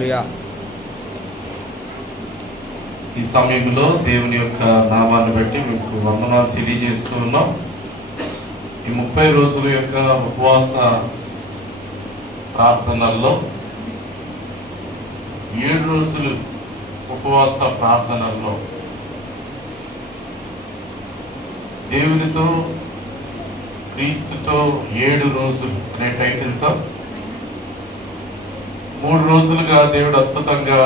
హల్లెలూయా. ఈ సమయంలో దేవుని యొక్క నామాన్ని బట్టి మీకు వందనాలు తెలియజేస్తూ ఉన్నాం. ఈ 30 రోజుల యొక్క ఉపవాస ప్రార్థనల్లో 7 రోజులు ఉపవాస ప్రార్థనల్లో దేవునితో క్రీస్తుతో 7 రోజులు అనే టైటిల్తో 3 రోజులుగా దేవుడు అద్భుతంగా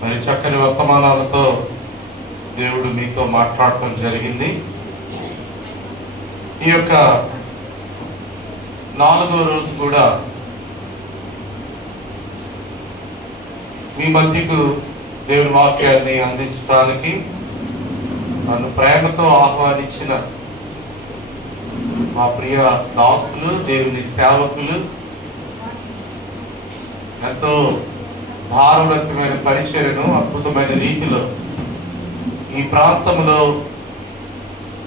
మరి చక్కని వర్తమానాలతో దేవుడు మీతో మాట్లాడటం జరిగింది. ఈ యొక్క 4వ రోజు కూడా మీ మధ్యకు దేవుని వాక్యాన్ని అందించడానికి నన్ను ప్రేమతో ఆహ్వానించిన మా ప్రియ దాసులు, దేవుని సేవకులు, ఎంతో భారవత్తమైన పరిచర్యను అద్భుతమైన రీతిలో ఈ ప్రాంతంలో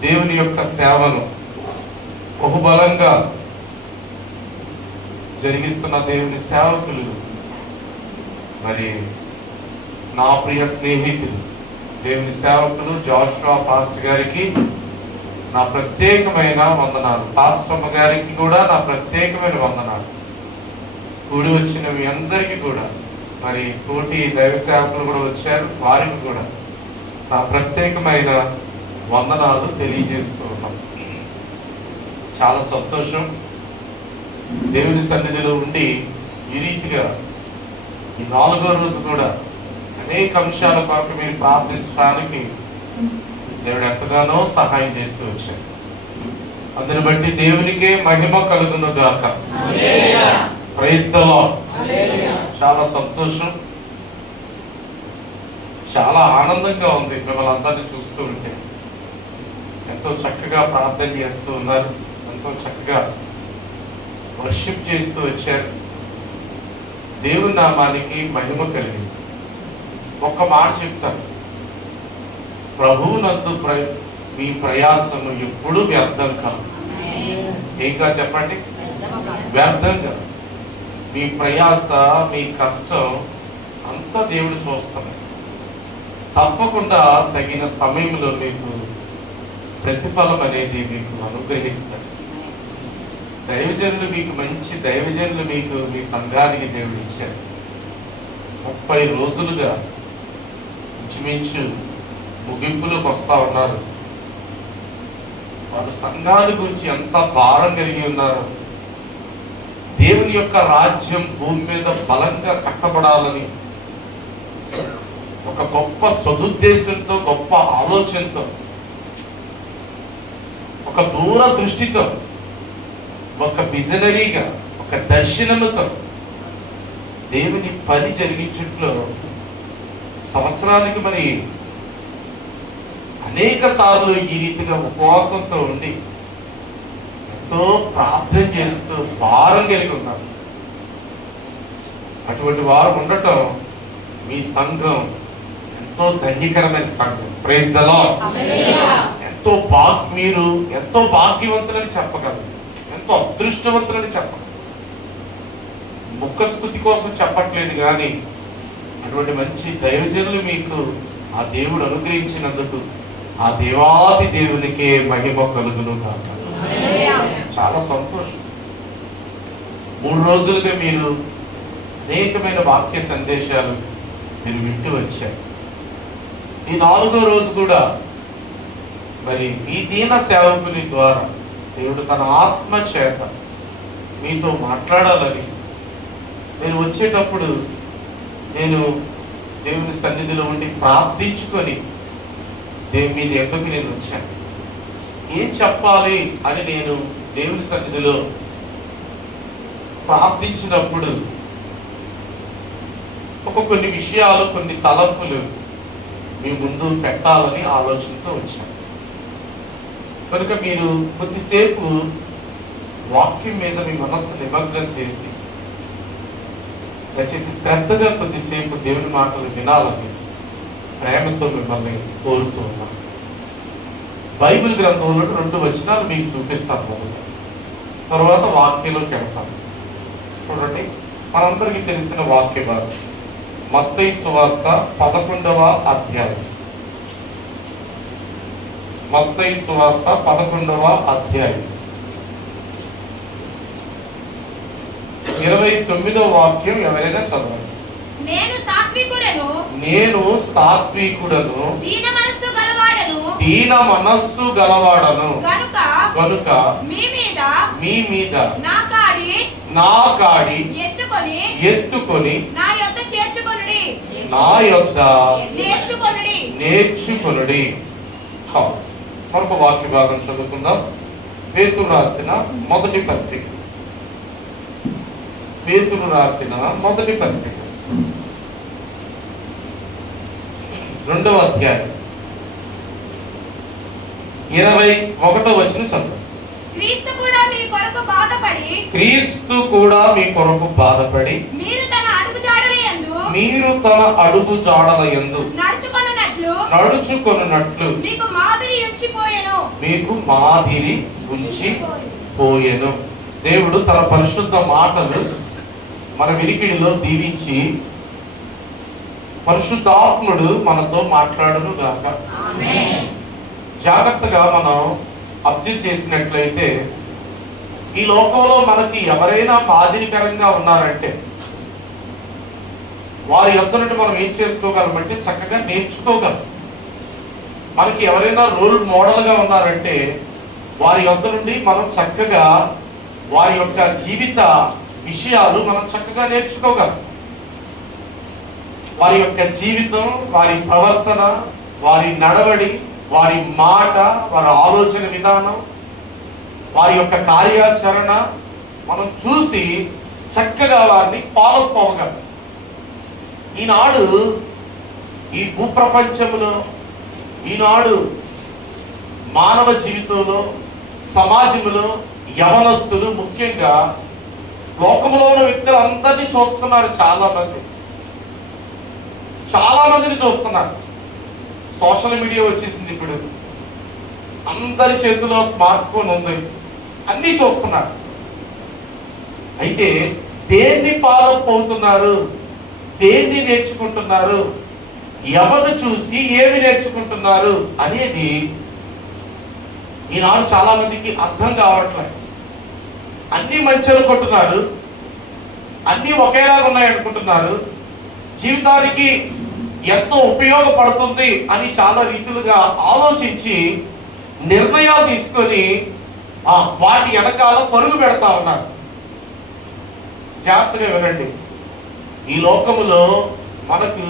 దేవుని యొక్క సేవను బహుబలంగా జరిగిస్తున్న దేవుని సేవకులు, మరి నా ప్రియ స్నేహితులు దేవుని సేవకులు జోషువా పాస్టర్ గారికి నా ప్రత్యేకమైన వందనాలు. పాస్టర్ గారికి కూడా నా ప్రత్యేకమైన వందనాలు. కూడి వచ్చిన మీ అందరికీ కూడా, మరి తోటి దైవ సేవకులు కూడా వచ్చారు, వారికి కూడా నా ప్రత్యేకమైన వందనాలు తెలియజేస్తూ ఉన్నాం. చాలా సంతోషం. దేవుని సన్నిధిలో ఉండి ఈ రీతిగా ఈ 4వ రోజు కూడా అనేక అంశాల కొరకు మీరు ప్రార్థించడానికి దేవుడు ఎంతగానో సహాయం చేస్తూ వచ్చారు. అందుని బట్టి దేవునికే మహిమ కలుగును గాక. Praise the Lord. చాలా సంతోషం, చాలా ఆనందంగా ఉంది మిమ్మల్ని అందరినీ చూస్తూ ఉంటే. ఎంతో చక్కగా ప్రార్థన చేస్తూ ఉన్నారు, ఎంతో చక్కగా వర్షిప్ చేస్తూ వచ్చారు. దేవుని నామానికి మహిమ కలిగింది. ఒక్క మాట చెప్తాను, ప్రభువునందు మీ ప్రయాసము ఎప్పుడు వ్యర్థం కాదు. ఇంకా చెప్పండి, వ్యర్థంగా మీ ప్రయాస, మీ కష్టం అంతా దేవుడు చూస్తున్నాడు. తప్పకుండా తగిన సమయంలో మీకు ప్రతిఫలం అనేది మీకు అనుగ్రహిస్తాడు. దైవజనులు మీకు మంచి దైవజనులు మీకు మీ సంఘానికి దేవుడు ఇచ్చారు. 30 రోజులుగా ఇంచుమించు ముగింపులోకి వస్తా ఉన్నారు. వారు సంఘాల గురించి ఎంత భారం కలిగి ఉన్నారు. దేవుని యొక్క రాజ్యం భూమి మీద బలంగా కట్టబడాలని ఒక గొప్ప సదుద్దేశంతో, గొప్ప ఆలోచనతో, ఒక దూర దృష్టితో, ఒక విజనరీగా, ఒక దర్శనముతో దేవుని పని జరిగించుట్లో సంవత్సరానికి మరి అనేక సార్లు ఈ రీతిగా ఉపవాసంతో ఉండి ఎంతో ప్రార్థన చేస్తూ భారం కలిగి ఉన్నారు. అటువంటి వారు ఉండటం మీ సంఘం ఎంతో ధన్యకరమైన సంఘం. Praise the Lord. మీరు ఎంతో భాగ్యవంతులని చెప్పగలరు, ఎంతో అదృష్టవంతులని చెప్పగలరు. ముఖస్తుతి కోసం చెప్పట్లేదు కానీ అటువంటి మంచి దైవజనులు మీకు ఆ దేవుడు అనుగ్రహించినందుకు ఆ దేవాది దేవునికే మహిమ కలుగును గాక. చాలా సంతోషం. 3 రోజులుగా మీరు అనేకమైన వాక్య సందేశాలు మీరు వింటూ వచ్చారు. ఈ 4వ రోజు కూడా మరి ఈ దీన సేవకుని ద్వారా దేవుడు తన ఆత్మ చేత మీతో మాట్లాడాలని నేను వచ్చేటప్పుడు నేను దేవుని సన్నిధిలో ఉండి ప్రార్థించుకొని మీ దగ్గరికి నేను వచ్చాను. ఏం చెప్పాలి అని నేను దేవుని సన్నిధిలో ప్రార్థించినప్పుడు కొన్ని విషయాలు, కొన్ని తలంపులు మీ ముందు పెట్టాలని ఆలోచనతో వచ్చాను. కనుక మీరు కొద్దిసేపు వాక్యం మీద మీ మనస్సు నిమగ్నం చేసి దయచేసి శ్రద్ధగా కొద్దిసేపు దేవుని మాటలు వినాలని ప్రేమతో మిమ్మల్ని కోరుతూ ఉన్నాను. బైబిల్ గ్రంథంలో 2 వచనాలు మీకు చూపిస్తాను. మొదట తర్వాత వాక్యంలోకి వెళ్తాను. చూడండి, మనందరికీ తెలిసిన వాక్య భాగం మత్తయి సువార్త 11వ అధ్యాయం. మత్తయి సువార్త 11వ అధ్యాయం 29వ వాక్యం ఎవరైనా చదవండి. నేను సాత్వికుడను దీన మనస్సు గలవాడను గనుక మీ మీద నా కాడి ఎత్తుకొని నా యొద్ద నేర్చుకొనుడి. మరొక వాక్య భాగం చదువుకుందాం. పేతురు రాసిన మొదటి పత్రిక 2వ అధ్యాయం 21వ వచనం చదువు. క్రీస్తు కూడా మీ కొరకు బాధపడి మీరు తన అడుగు జాడల యందు నడుచుకొనున్నట్లు మీకు మాదిరి ఉంచిపోయెను. దేవుడు తన పరిశుద్ధ మాటలు మన వినికిడిలో దీవించి పరిశుద్ధాత్ముడు మనతో మాట్లాడును గాక. జాగ్రత్తగా మనం అబ్జర్వ్ చేసినట్లయితే ఈ లోకంలో మనకి ఎవరైనా మాదిరికరంగా ఉన్నారంటే వారి యొద్ద నుండి మనం ఏం చేసుకోగలమంటే చక్కగా నేర్చుకోగలం. మనకి ఎవరైనా రోల్ మోడల్గా ఉన్నారంటే వారి యొద్ద నుండి మనం చక్కగా వారి యొక్క జీవిత విషయాలు మనం చక్కగా నేర్చుకోగలం. వారి యొక్క జీవితం, వారి ప్రవర్తన, వారి నడవడి, వారి మాట, వారి ఆలోచన విధానం, వారి యొక్క కార్యాచరణ మనం చూసి చక్కగా వారిని ఫాలో అవ్వగలం. ఈనాడు ఈ భూప్రపంచంలో, ఈనాడు మానవ జీవితంలో, సమాజంలో యవనస్తులు ముఖ్యంగా లోకంలో ఉన్న వ్యక్తులందరినీ చూస్తున్నారు. చాలా మందిని చూస్తున్నారు. సోషల్ మీడియా వచ్చేసింది. ఇప్పుడు అందరి చేతిలో స్మార్ట్ ఫోన్ ఉంది, అన్నీ చూస్తున్నారు. అయితే దేన్ని ఫాలో అప్ అవుతున్నారు, దేన్ని నేర్చుకుంటున్నారు, ఎవరిని చూసి ఏమి నేర్చుకుంటున్నారు అనేది ఈనాడు చాలా మందికి అర్థం కావట్లేదు. అన్నీ మంచి అనుకుంటున్నారు, అన్నీ ఒకేలాగా ఉన్నాయి అనుకుంటున్నారు. జీవితానికి ఎంతో ఉపయోగపడుతుంది అని చాలా రీతులుగా ఆలోచించి నిర్ణయాలు తీసుకొని వాటి వెనకాల పరుగు పెడతా ఉన్నారు. జాగ్రత్తగా వినండి. ఈ లోకములో మనకు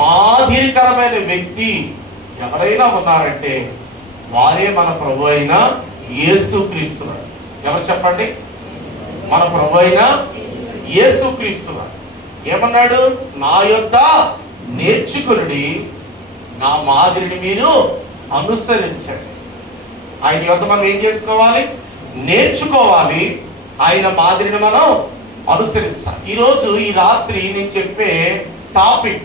మాదిరికరమైన వ్యక్తి ఎవరైనా ఉన్నారంటే వారే మన ప్రభు అయిన యేసుక్రీస్తు. ఎవరు చెప్పండి? మన ప్రభు అయిన యేసుక్రీస్తు. ఏమన్నాడు? నా యొద్ద నేర్చుకుని నా మాదిరిని మీరు అనుసరించండి. ఆయన యొద్ద మనం ఏం చేసుకోవాలి? నేర్చుకోవాలి. ఆయన మాదిరిని మనం అనుసరించాలి. ఈరోజు ఈ రాత్రి నేను చెప్పే టాపిక్,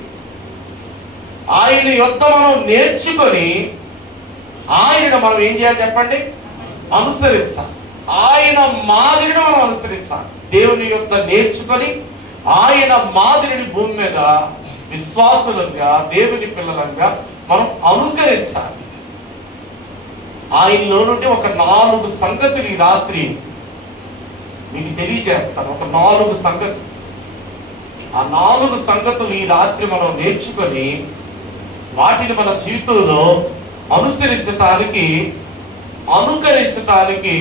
ఆయన యొద్ద మనం నేర్చుకొని ఆయనను మనం ఏం చేయాలి చెప్పండి? అనుసరించాలి. ఆయన మాదిరిని మనం అనుసరించాలి. దేవుని యొద్ద నేర్చుకొని ఆయన మాదిరిని భూమి మీద విశ్వాసులంగా, దేవుని పిల్లలంగా మనం అనుకరించాలి. ఆయనలో నుండి ఒక 4 సంగతులు ఈ రాత్రి మీకు తెలియజేస్తాను. ఒక 4 సంగతులు. ఆ 4 సంగతులు ఈ రాత్రి మనం నేర్చుకొని వాటిని మన జీవితంలో అనుకరించటానికి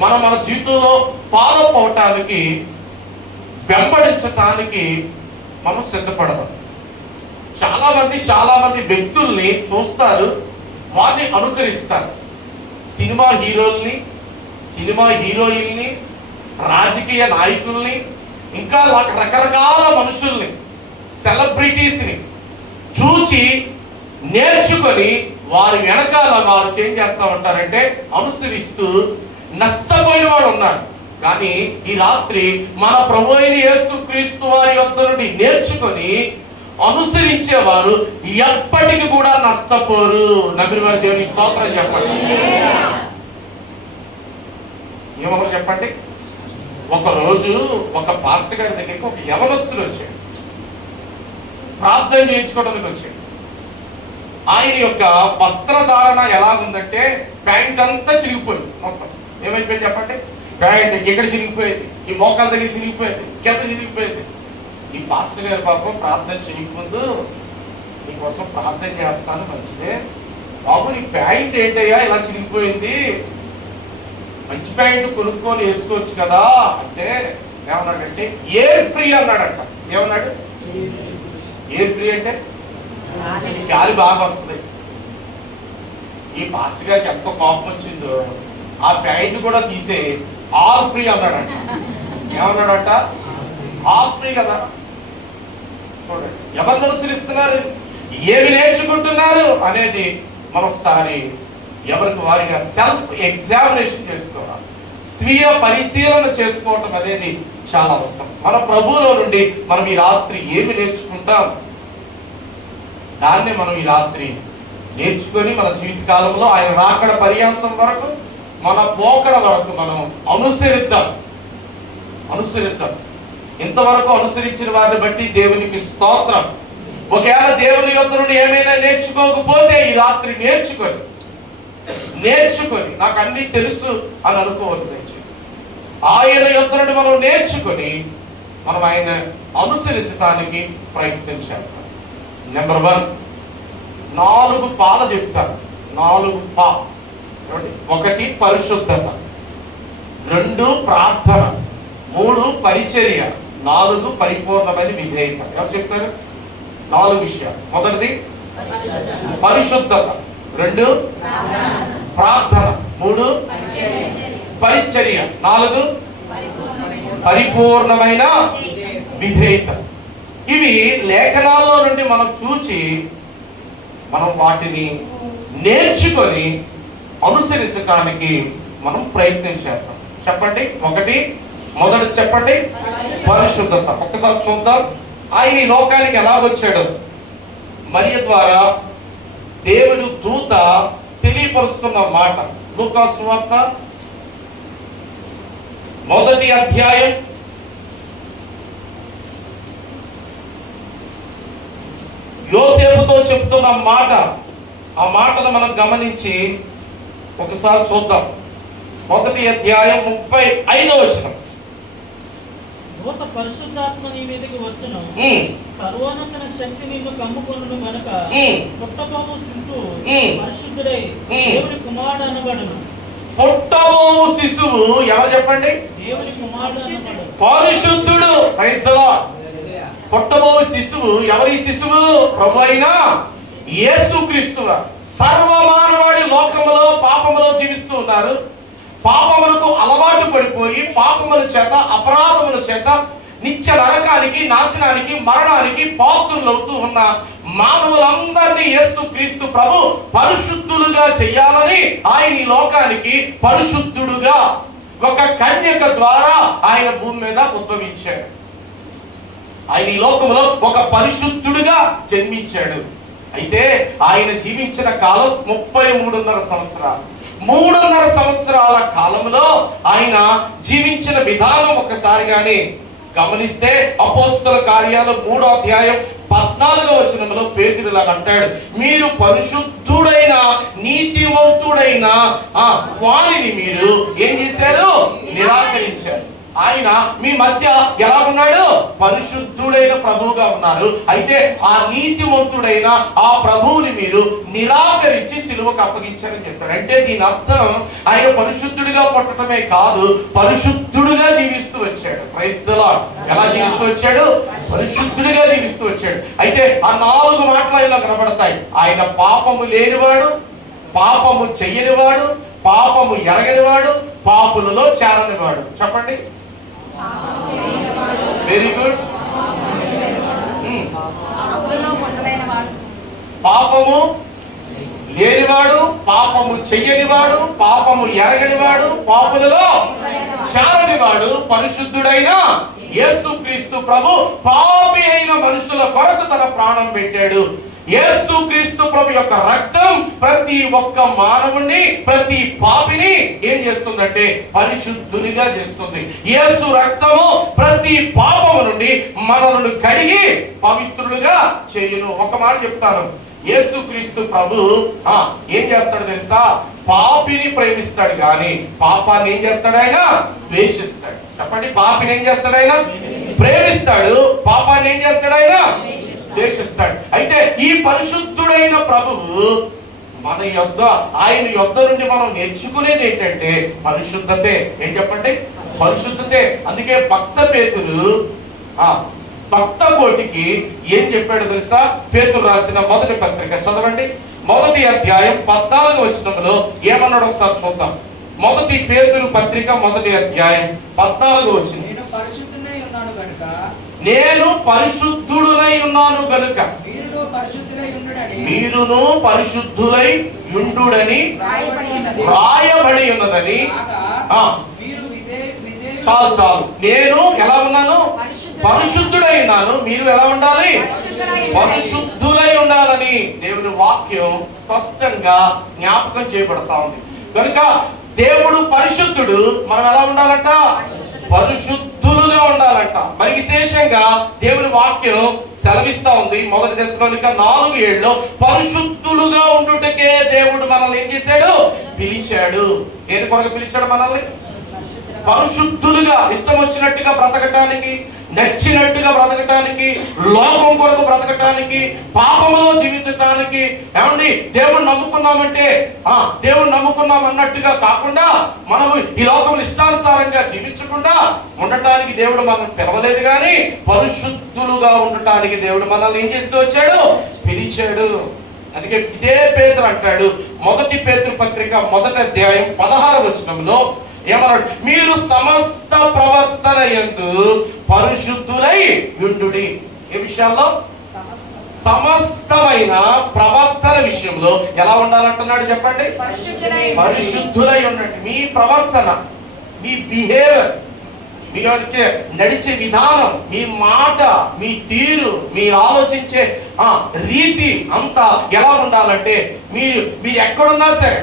మనం మన జీవితంలో ఫాలో అవటానికి, వెంబడించటానికి మనం సిద్ధపడదాం. చాలా మంది వ్యక్తుల్ని చూస్తారు, వారిని అనుకరిస్తారు. సినిమా హీరోల్ని, సినిమా హీరోయిన్ని, రాజకీయ నాయకుల్ని, ఇంకా రకరకాల మనుషుల్ని, సెలబ్రిటీస్ని చూచి నేర్చుకొని వారి వెనకాల వారు ఏం చేస్తూ ఉంటారంటే అనుసరిస్తూ నష్టపోయిన వాడు ఉన్నారు. కానీ ఈ రాత్రి మన ప్రభు అయిన యేసుక్రీస్తు వారి యొద్ద నుండి నేర్చుకొని అనుసరించేవారు ఎప్పటికీ కూడా నష్టపోరు. నమ్మిన వారి దేవుని స్తోత్రం చెప్పండి. ఏమో చెప్పండి. ఒకరోజు ఒక పాస్టర్ గారి దగ్గరికి ఒక యవనస్తుడు వచ్చాడు, ప్రార్థన చేయించుకోవడానికి వచ్చాడు. ఆయన యొక్క వస్త్రధారణ ఎలా ఉందంటే ప్యాంట్ అంతా చిరిగిపోయింది, మొత్తం ఏమైపోయింది చెప్పండి, ప్యాంట్ ఎక్కడ చిరిగిపోయింది, ఈ మోకాల దగ్గర చిరిగిపోయింది, కింద చిరిగిపోయింది. ఈ పాస్టర్ గారి పాపం ప్రార్థన చేయకముందు నీకోసం ప్రార్థన చేస్తాను, మంచిదే బాబు, నీ ప్యాంట్ ఏంటయ్యా ఇలా చిరిగిపోయింది, మంచి ప్యాంటు కొనుక్కొని వేసుకోవచ్చు కదా అంటే ఏమన్నాడంటే ఎయిర్ ఫ్రీ అన్నాడంట. ఏమన్నాడు? ఎయిర్ ఫ్రీ అంటే గాలి బాగా వస్తుంది. ఈ పాస్టర్ గారికి ఎంత కోపం వచ్చిందో ఆ ప్యాంటు కూడా తీసే ఆల్ ఫ్రీ అన్నాడంట. ఏమన్నాడంట? ఆల్ ఫ్రీ కదా. చూడండి ఎవరిని అనుసరిస్తున్నారు, ఏమి నేర్చుకుంటున్నారు అనేది మరొకసారి ఎవరికి వారిగా సెల్ఫ్ ఎగ్జామినేషన్ చేసుకోవాలి, స్వీయ పరిశీలన చేసుకోవటం అనేది చాలా అవసరం. మన ప్రభువులో నుండి మనం ఈ రాత్రి ఏమి నేర్చుకుంటాం, దాన్నే మనం ఈ రాత్రి నేర్చుకొని మన జీవిత కాలంలో ఆయన రాకడ పర్యంతం వరకు, మన పోకడ వరకు మనం అనుసరిద్దాం. ఇంతవరకు అనుసరించిన వారిని బట్టి దేవునికి స్తోత్రం. ఒకవేళ దేవుని యొద్ద నుండి ఏమైనా నేర్చుకోకపోతే ఈ రాత్రి నేర్చుకొని నాకు అన్ని తెలుసు అని అనుకోవద్దు దయచేసి. ఆయన యొద్ద నుండి మనం నేర్చుకొని మనం ఆయన అనుసరించడానికి ప్రయత్నం చేద్దాం. నెంబర్ 1, 4 పాలు చెప్తారు. 4 పా. 1 పరిశుద్ధత, 2 ప్రార్థన, 3 పరిచర్య, 4 పరిపూర్ణమైన విధేయత. ఎవరు చెప్తారు? 4 విషయాలు. మొదటిది పరిశుద్ధత, 2 ప్రార్థన, 3 పరిచర్య, 4 పరిపూర్ణమైన విధేయత. ఇవి లేఖనాల్లో నుండి మనం చూచి మనం వాటిని నేర్చుకొని అనుసరించడానికి మనం ప్రయత్నం చేద్దాం. చెప్పండి. 1 మొదటి చెప్పండి పరిశుద్ధత. ఒక్కసారి చూద్దాం. ఆయన ఈ లోకానికి ఎలా వచ్చాడు? మరియ ద్వారా దేవుడు దూత తెలియపరుస్తున్న మాట. లూకా సువార్త 1వ అధ్యాయం 1 యోసేపుతో చెప్తున్న మాట. ఆ మాటను మనం గమనించి ఒకసారి చూద్దాం. 1వ అధ్యాయం 35వ వచనం. దూత పరిశుద్ధాత్మ నీ మీదకి వచ్చును, సర్వోన్నత శక్తి నిన్ను కమ్ముకొనును గనుక పుట్టబోవు శిశువు పరిశుద్ధుడై దేవుని కుమారుడు అనబడును. పుట్టబోవు శిశువు ఎవరు చెప్పండి? దేవుని కుమారుడు అనబడును, పరిశుద్ధుడు. Praise the lord. పుట్టబోవు శిశువు ఎవరి శిశువు? ప్రభు అయిన యేసుక్రీస్తు. సర్వమానవాడి లోకములో పాపములో జీవిస్తూ ఉన్నారు. పాపములకు అలవాటు పడిపోయి పాపముల చేత అపరాధముల చేత నిత్య నరకానికి, నాశనానికి, మరణానికి పాత్రులవుతూ ఉన్న మానవులందరినీ యేసుక్రీస్తు ప్రభు పరిశుద్ధులుగా చేయాలని ఆయన ఈ లోకానికి పరిశుద్ధుడుగా ఒక కన్యక ద్వారా ఆయన భూమి మీద ఉద్భవించాడు. ఆయన ఈ లోకంలో ఒక పరిశుద్ధుడుగా జన్మించాడు. అయితే ఆయన జీవించిన కాలం 33.5 సంవత్సరాలు. 3.5 సంవత్సరాల కాలంలో ఆయన జీవించిన విధానం ఒక్కసారి గాని గమనిస్తే అపోస్తల కార్యాలు 3వ అధ్యాయం 14వ వచనంలో పేతురు ఇలా అంటాడు, మీరు పరిశుద్ధుడైన నీతివంతుడైన వారిని మీరు ఏం చేశారు? నిరాకరించారు. ఆయన మీ మధ్య ఎలా ఉన్నాడు? పరిశుద్ధుడైన ప్రభువుగా ఉన్నారు. అయితే ఆ నీతిమంతుడైన ఆ ప్రభువుని మీరు నిరాకరించి సిలువకు అప్పగించారని చెప్తాడు. అంటే దీని అర్థం ఆయన పరిశుద్ధుడిగా పుట్టడమే కాదు, పరిశుద్ధుడుగా జీవిస్తూ వచ్చాడు. Praise the Lord. ఎలా జీవిస్తూ వచ్చాడు? పరిశుద్ధుడిగా జీవిస్తూ వచ్చాడు. అయితే ఆ 4 మాటలు ఆయన కనబడతాయి. ఆయన పాపము లేనివాడు, పాపము చెయ్యనివాడు, పాపము ఎరగనివాడు, పాపులలో చేరనివాడు. చెప్పండి. Very good. పాపము లేనివాడు, పాపము చెయ్యనివాడు, పాపము ఎరగనివాడు, పాపులలో చేరనివాడు, పరిశుద్ధుడైన యేసుక్రీస్తు ప్రభు పాపి అయిన మనుషుల కొరకు తన ప్రాణం పెట్టాడు. యేసుక్రీస్తు ప్రభు యొక్క రక్తం ప్రతి ఒక్క మానవుణ్ణి, ప్రతి పాపిని ఏం చేస్తుందంటే పరిశుద్ధునిగా చేస్తుంది. యేసు రక్తము ప్రతి పాపము నుండి మనలను కడిగి పవిత్రులుగా చేయును. ఒక మాట చెప్తాను, యేసుక్రీస్తు ప్రభు ఏం చేస్తాడు తెలుసా? పాపిని ప్రేమిస్తాడు కానీ పాపాన్ని ఏం చేస్తాడు? ఆయన ద్వేషిస్తాడు. చెప్పండి, పాపిని ఏం చేస్తాడు? ఆయన ప్రేమిస్తాడు, పాపాన్ని ఏం చేస్తాడు? ఆయన ద్వేషిస్తాడు. అయితే ఈ పరిశుద్ధుడైన ప్రభువు మన యొద్ద, ఆయన యొద్ద నుండి మనం నేర్చుకునేది ఏంటంటే పరిశుద్ధతే. ఏం చెప్పండి? పరిశుద్ధతే. అందుకే భక్త పేతురు భక్త కోటికి ఏం చెప్పాడు తెలుసా? పేతురు రాసిన మొదటి పత్రిక చదవండి, మొదటి అధ్యాయం 14వ వచనంలో ఏమన్నాడు ఒకసారి చూద్దాం. మొదటి పేతురు పత్రిక మొదటి అధ్యాయం 14వ వచనం. నేను పరిశుద్ధుడై ఉన్నాను గనుక మీరును పరిశుద్ధులై ఉండుడని రాయబడి ఉన్నదని. చాలు చాలు. నేను ఎలా ఉన్నాను? పరిశుద్ధుడై ఉన్నాను. మీరు ఎలా ఉండాలి? పరిశుద్ధులై ఉండాలని దేవుని వాక్యం స్పష్టంగా జ్ఞాపకం చేయబడతా ఉంది. కనుక దేవుడు పరిశుద్ధుడు, మనం ఎలా ఉండాలంట? పరిశుద్ధులుగా ఉండాలంట. మరి విశేషంగా దేవుని వాక్యం సెలవిస్తా ఉంది మొదటి దశలోనిక 4:7 పరిశుద్ధులుగా ఉండుటకే దేవుడు మనల్ని ఏం చేశాడు? పిలిచాడు. దేని కొరకు పిలిచాడు మనల్ని? పరిశుద్ధులుగా, ఇష్టం వచ్చినట్టుగా బ్రతకటానికి, నచ్చినట్టుగా బ్రతకటానికి, లోకం కొరకు బ్రతకటానికి, పాపములో జీవించటానికి. ఏమండి, దేవుడు నమ్ముకున్నామంటే దేవుడు నమ్ముకున్నాం అన్నట్టుగా కాకుండా మనము ఈ లోకం ఇష్టానుసారంగా జీవించకుండా ఉండటానికి దేవుడు మనం పిలవలేదు, కానీ పరిశుద్ధులుగా ఉండటానికి దేవుడు మనల్ని ఏం చేస్తూ వచ్చాడు? పిలిచాడు. అందుకే ఇదే పేతురు అంటాడు, మొదటి పేతురు పత్రిక మొదటి అధ్యాయం 16వ వచనంలో ఏమన్నాడు? మీరు సమస్త ప్రవర్తన యందు పరిశుద్ధులై ఉండుడి. ఏ విషయాల్లో? సమస్తమైన ప్రవర్తన విషయంలో ఎలా ఉండాలంటున్నాడు చెప్పండి? పరిశుద్ధులై ఉండండి. మీ ప్రవర్తన, మీ బిహేవియర్, మీ యొక్క నడిచే విధానం, మీ మాట, మీ తీరు, మీరు ఆలోచించే రీతి అంతా ఎలా ఉండాలంటే మీరు ఎక్కడున్నా సరే,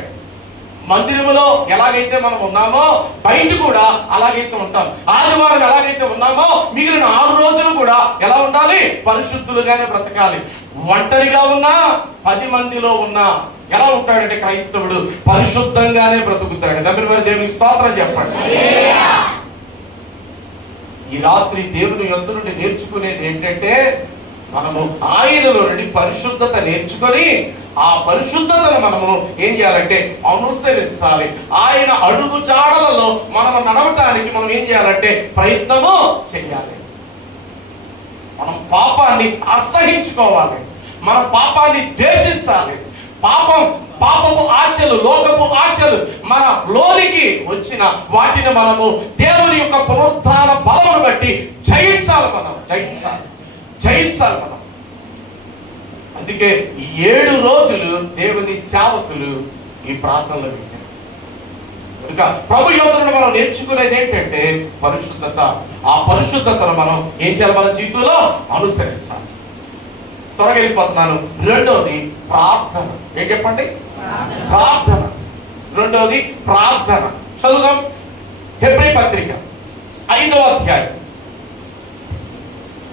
మందిరములో ఎలాగైతే మనం ఉన్నామో బయట కూడా అలాగైతే ఉంటాం. ఆదివారం ఎలాగైతే ఉన్నామో మిగిలిన 6 రోజులు కూడా ఎలా ఉండాలి? పరిశుద్ధులుగానే బ్రతకాలి. ఒంటరిగా ఉన్నా 10 మందిలో ఉన్నా ఎలా ఉంటాడంటే క్రైస్తవుడు పరిశుద్ధంగానే బ్రతుకుతాడు. మరి దేవునికి స్తోత్రం చెప్పండి. ఈ రాత్రి దేవుని యొద్ద నుండి నేర్చుకునేది ఏంటంటే మనము ఆయనలో నుండి పరిశుద్ధత నేర్చుకొని ఆ పరిశుద్ధతను మనము ఏం చేయాలంటే అనుసరించాలి. ఆయన అడుగు జాడలలో మనము నడవటానికి మనం ఏం చేయాలంటే ప్రయత్నము చేయాలి. మనం పాపాన్ని అసహించుకోవాలి, మన పాపాన్ని ద్వేషించాలి. పాపపు ఆశలు, లోకపు ఆశలు మన లోనికి వచ్చిన వాటిని మనము దేవుని యొక్క పునరుత్థాన బలమును బట్టి జయించాలి. మనం జయించాలి మనం. అందుకే ఈ 7 రోజులు దేవుని సేవకులు ఈ ప్రార్థనలో పెట్టారు. కనుక ప్రభు యోధులను మనం నేర్చుకునేది ఏంటంటే పరిశుద్ధత. ఆ పరిశుద్ధతను మనం ఏం చేయాలి? మన జీవితంలో అనుసరించాలి. త్వరగా వెళ్ళిపోతున్నాను. రెండోది ప్రార్థన. ఏం చెప్పండి? ప్రార్థన. రెండోది ప్రార్థన. చదువుదాం. హెబ్రీ పత్రిక 5వ అధ్యాయం.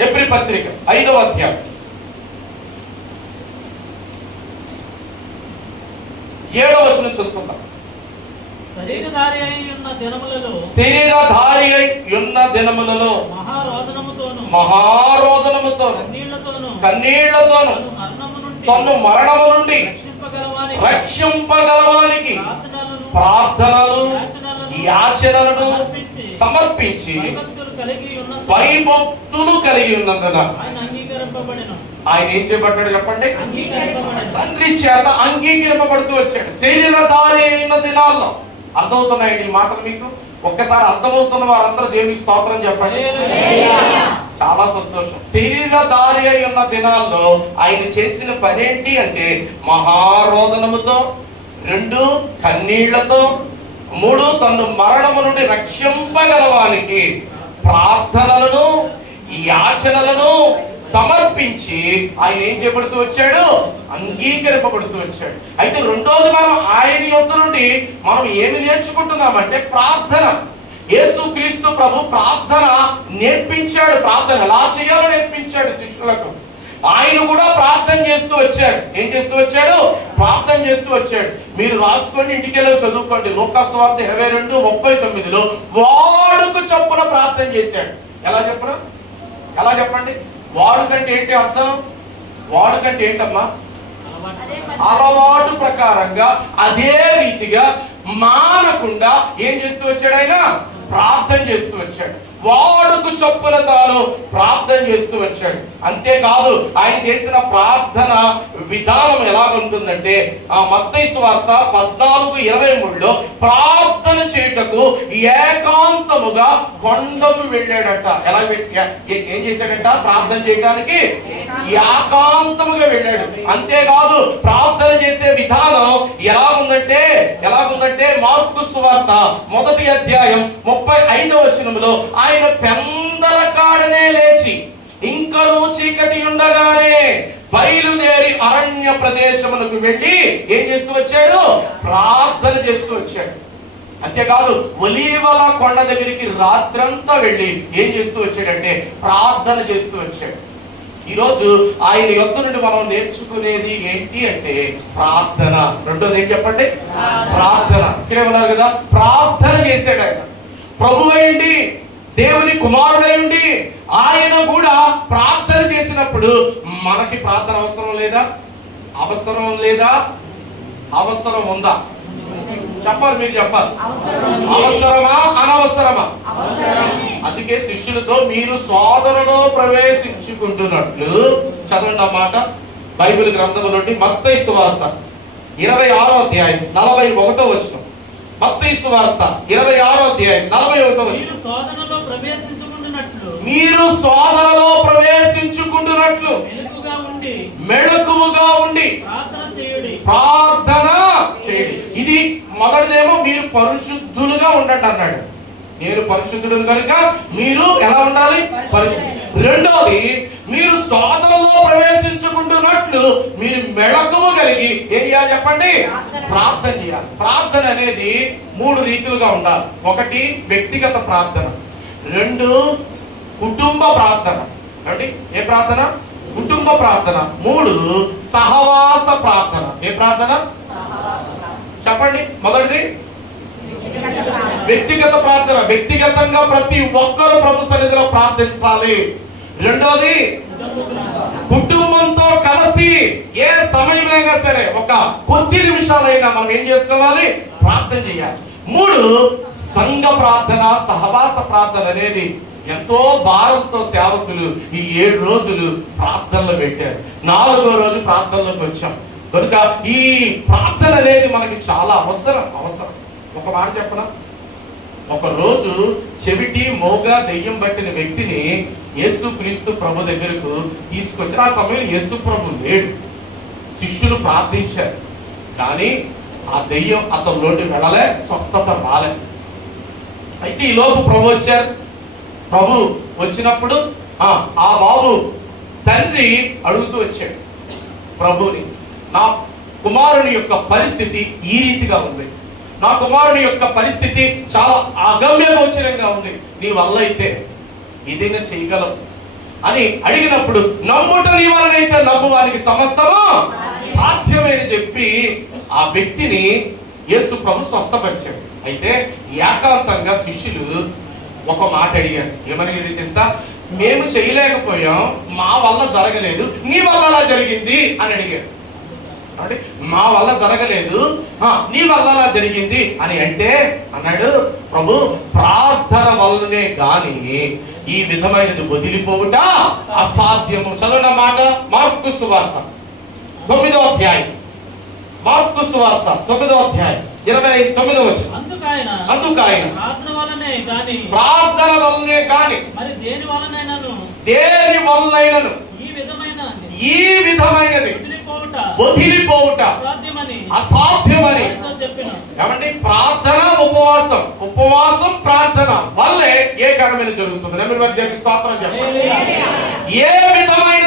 హెబ్రీ పత్రిక 5వ అధ్యాయం 7వ వచనం చదువుకుందాం. శరీరధారి అయి ఉన్న దినములలో మహారోదనముతో కన్నీళ్లతోను తన్ను మరణము నుండి రక్షింపగలవానికి ప్రార్థనలు యాచనలను సమర్పించి భయభక్తులు కలిగి ఉన్నందున ఆయన ఏం చేయబడ్డాడు చెప్పండి? తండ్రి చేత అంగీకరింపబడుతూ వచ్చాడు. శరీరధారి అయిన దినాల్లో. అర్థమవుతున్నాయండి ఈ మాటలు మీకు? ఒక్కసారి అర్థమవుతున్న వారందరూ దేవునికి స్తోత్రం చెప్పండి. చాలా సంతోషం. శరీరధారి అయి ఉన్న దినాల్లో ఆయన చేసిన పని ఏంటి అంటే మహారోదనముతో, 2 కన్నీళ్లతో, 3 తను మరణము నుండి రక్షింపగలవానికి ప్రార్థనలను యాచనలను సమర్పించి ఆయన ఏం చేయబడుతూ వచ్చాడు, అంగీకరింపబడుతూ వచ్చాడు. అయితే రెండోది మనం ఆయన యొద్ద నుండి మనం ఏమి నేర్చుకుంటున్నామంటే ప్రార్థన. యేసుక్రీస్తు ప్రభు ప్రార్థన నేర్పించాడు. ప్రార్థన ఎలా చేయాలో నేర్పించాడు శిష్యులకు. ఆయన కూడా ప్రార్థన చేస్తూ వచ్చాడు. ఏం చేస్తూ వచ్చాడు, ప్రార్థన చేస్తూ వచ్చాడు. మీరు రాసుకోండి, ఇంటికెళ్ళి చదువుకోండి. లూకా సువార్త 22:39లో వాడుకు చొప్పున ప్రార్థన చేశాడు. ఎలా చెప్పండి? వాడుకంటే ఏంటి అర్థం? వాడుకంటే ఏంటమ్మా? అలవాటు ప్రకారంగా అదే రీతిగా మానకుండా ఏం చేస్తూ వచ్చాడు, ఆయన ప్రార్థన చేస్తూ వచ్చాడు. వాడుకు చొప్పున తాను ప్రార్థన చేస్తూ వచ్చాడు. అంతేకాదు ఆయన చేసిన ప్రార్థన విధానం ఎలాగుంటుందంటే మత్తయి సువార్త 14:23లో ప్రార్థన చేయుటకు ఏకాంతముగా కొండకు వెళ్ళాడట. ఏం చేశాడట? ప్రార్థన చేయడానికి ఏకాంతముగా వెళ్ళాడు. అంతేకాదు ప్రార్థన చేసే విధానం ఎలాగుందంటే మార్కు సువార్త 1వ అధ్యాయం 35వ వచనంలో ఆయన పెందల కాడనే లేచి ఇంకనూ చీకటి ఉండగానే బయలుదేరి అరణ్య ప్రదేశములకు వెళ్ళి ఏం చేస్తూ వచ్చాడు, ప్రార్థన చేస్తూ వచ్చాడు. అంతేకాదు ఒలీవల కొండ దగ్గరికి రాత్రంతా వెళ్ళి ఏం చేస్తూ వచ్చాడంటే ప్రార్థన చేస్తూ వచ్చాడు. ఈరోజు ఆయన యొద్ద నుండి మనం నేర్చుకునేది ఏంటి అంటే ప్రార్థన. రెండోది ఏంటి చెప్పండి? ప్రార్థన. ఇక్కడే ఉన్నారు కదా, ప్రార్థన చేశాడు ఆయన. ప్రభువు ఏంటి, దేవుని కుమారుడై ఉండి ఆయన కూడా ప్రార్థన చేసినప్పుడు మనకి ప్రార్థన అవసరం లేదా? అవసరం ఉందా? చెప్పాలి, మీరు చెప్పాలి. అవసరమా అనవసరమా? అందుకే శిష్యులతో మీరు శోధనలో ప్రవేశించుకుంటున్నట్లు చదవండి అన్నమాట. బైబిల్ గ్రంథంలో నుండి మత్తయి సువార్త 26వ అధ్యాయం 41వ వచనం. మత్తయి సువార్త 26వ అధ్యాయం 41వ వచనం. మీరు శోధనలో ప్రవేశించుకుంటున్నట్లు మెళకువగా ఉండి ప్రార్థన చేయండి. ఇది మొదటిదేమో మీరు పరిశుద్ధులుగా ఉండండి అన్నాడు. నేను పరిశుద్ధుడు కనుక మీరు ఎలా ఉండాలి? పరిశుద్ధులు. రెండోది, మీరు శోధనలో ప్రవేశించుకుంటున్నట్లు మీరు మెళకువ కలిగి ఏం చేయాలి చెప్పండి? ప్రార్థన చేయాలి. ప్రార్థన అనేది 3 రీతులుగా ఉండాలి. 1 వ్యక్తిగత ప్రార్థన, 2 కుటుంబ ప్రార్థన. అంటే ఏ ప్రార్థన? కుటుంబ ప్రార్థన. 3 సహవాస ప్రార్థన. ఏ ప్రార్థన చెప్పండి? మొదటిది వ్యక్తిగత ప్రార్థన. వ్యక్తిగతంగా ప్రతి ఒక్కరూ ప్రభు సన్నిధిలో ప్రార్థించాలి. రెండోది కుటుంబంతో కలిసి ఏ సమయమైనా సరే ఒక కొద్ది నిమిషాలైనా మనం ఏం చేసుకోవాలి? ప్రార్థన చేయాలి. 3 సంఘ ప్రార్థన, సహవాస ప్రార్థన అనేది ఎంతో భారంతో సేవకులు ఈ 7 రోజులు ప్రార్థనలు పెట్టారు. 4వ రోజు ప్రార్థనలోకి వచ్చాం కనుక ఈ ప్రార్థన అనేది మనకి చాలా అవసరం. ఒక మాట చెప్పనా, ఒక రోజు చెవిటి మోగ దెయ్యం పట్టిన వ్యక్తిని యేసుక్రీస్తు ప్రభు దగ్గరకు తీసుకొచ్చారు. ఆ సమయం యేసు ప్రభు లేడు. శిష్యులు ప్రార్థించారు కానీ ఆ దెయ్యం అతనిలోకి వెళ్ళలే, స్వస్థత రాలే. అయితే ఈ లోపు ప్రభు వచ్చారు. ప్రభు వచ్చినప్పుడు ఆ బాబు తండ్రి అడుగుతూ వచ్చాడు ప్రభుని, నా కుమారుని యొక్క పరిస్థితి ఈ రీతిగా ఉంది, నా కుమారుని యొక్క పరిస్థితి చాలా అగమ్యగోచరంగా ఉంది, నీ వల్ల అయితే ఏదైనా చేయగలవు అని అడిగినప్పుడు నమ్ముట నీ వలనైతే నమ్మువానికి సమస్తము సాధ్యమని చెప్పి ఆ వ్యక్తిని యేసు ప్రభు స్వస్థపరిచాడు. అయితే ఏకాంతంగా శిష్యులు ఒక మాట అడిగారు. ఏమని తెలుసా? మేము చేయలేకపోయాం, మా వల్ల జరగలేదు, నీ వల్ల అలా జరిగింది అని అడిగారు. అంటే మా వల్ల జరగలేదు, నీ వల్ల అలా జరిగింది అని అంటే అన్నాడు ప్రభు, ప్రార్థన వల్లనే గాని ఈ విధమైనది వదిలిపోవుట అసాధ్యము. చదవండి మాట, మార్కు సువార్త 9వ అధ్యాయం. మార్కు సువార్త 9వ అధ్యాయం 29వ వచనం. అందుకు ఆయన ప్రార్థన వల్లనే గాని మరి దేని వల్లనైనను ఈ విధమైనది వదిలిపోవుట అసాధ్యమని. ఏమండి? ప్రార్థన ఉపవాసం ప్రార్థన వల్లే ఏ కార్యమైన జరుగుతుంది. స్తోత్రం చెప్పండి. ఏ విధమైన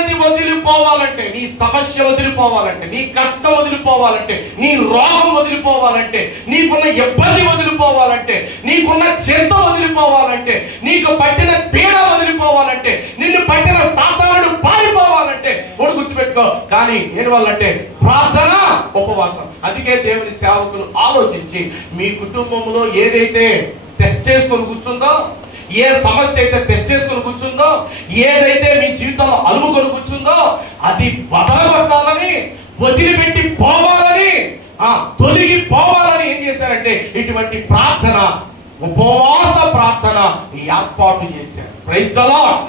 వదిలిపోవాలంటే, నీ సమస్య వదిలిపోవాలంటే, నీ కష్టం వదిలిపోవాలంటే, నీ రోగం వదిలిపోవాలంటే, నీకున్న ఇబ్బంది వదిలిపోవాలంటే, నీకున్న చింత వదిలిపోవాలంటే, నీకు పట్టిన పీడ వదిలిపోవాలంటే, నిన్ను పట్టిన సాతానుడు పారిపోవాలంటే ఒకటి గుర్తుపెట్టుకో. కానీ ఏం వాళ్ళంటే ప్రార్థన, ఉపవాసం. అందుకే దేవుని సేవకులు ఆలోచించి మీ కుటుంబంలో ఏదైతే టెస్ట్ చేసుకొని కూర్చుందో, ఏ సమస్య అయితే టెస్ట్ చేసుకొని కూర్చుందో, ఏదైతే మీ జీవితంలో అలుముకొని కూర్చుందో అది వదలగొట్టాలని, వదిలిపెట్టి పోవాలని, తొలగిపోవాలని ఏం చేశారంటే ఇటువంటి ప్రార్థన, ఉపవాస ప్రార్థన ఏర్పాటు చేశారు. Praise the Lord.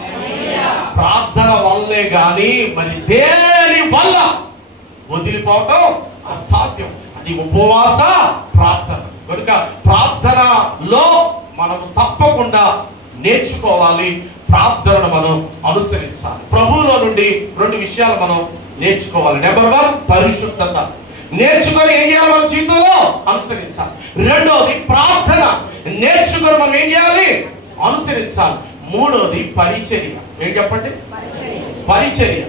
ప్రార్థన వల్లే గాని మరి దేని వల్ల వదిలిపోవటం అసాధ్యం. అది ఉపవాస ప్రార్థన. కనుక ప్రార్థనలో మనము తప్పకుండా నేర్చుకోవాలి, ప్రార్థనను మనం అనుసరించాలి. ప్రభువులో నుండి 2 విషయాలు మనం నేర్చుకోవాలి. నెంబర్ 1 పరిశుద్ధత. నేర్చుకొని ఏం చేయాలి? మన జీవితంలో అనుసరించాలి. రెండోది ప్రార్థన నేర్చుకొని మనం ఏం చేయాలి? అనుసరించాలి. మూడోది పరిచర్య. ఏం చెప్పండి? పరిచర్య.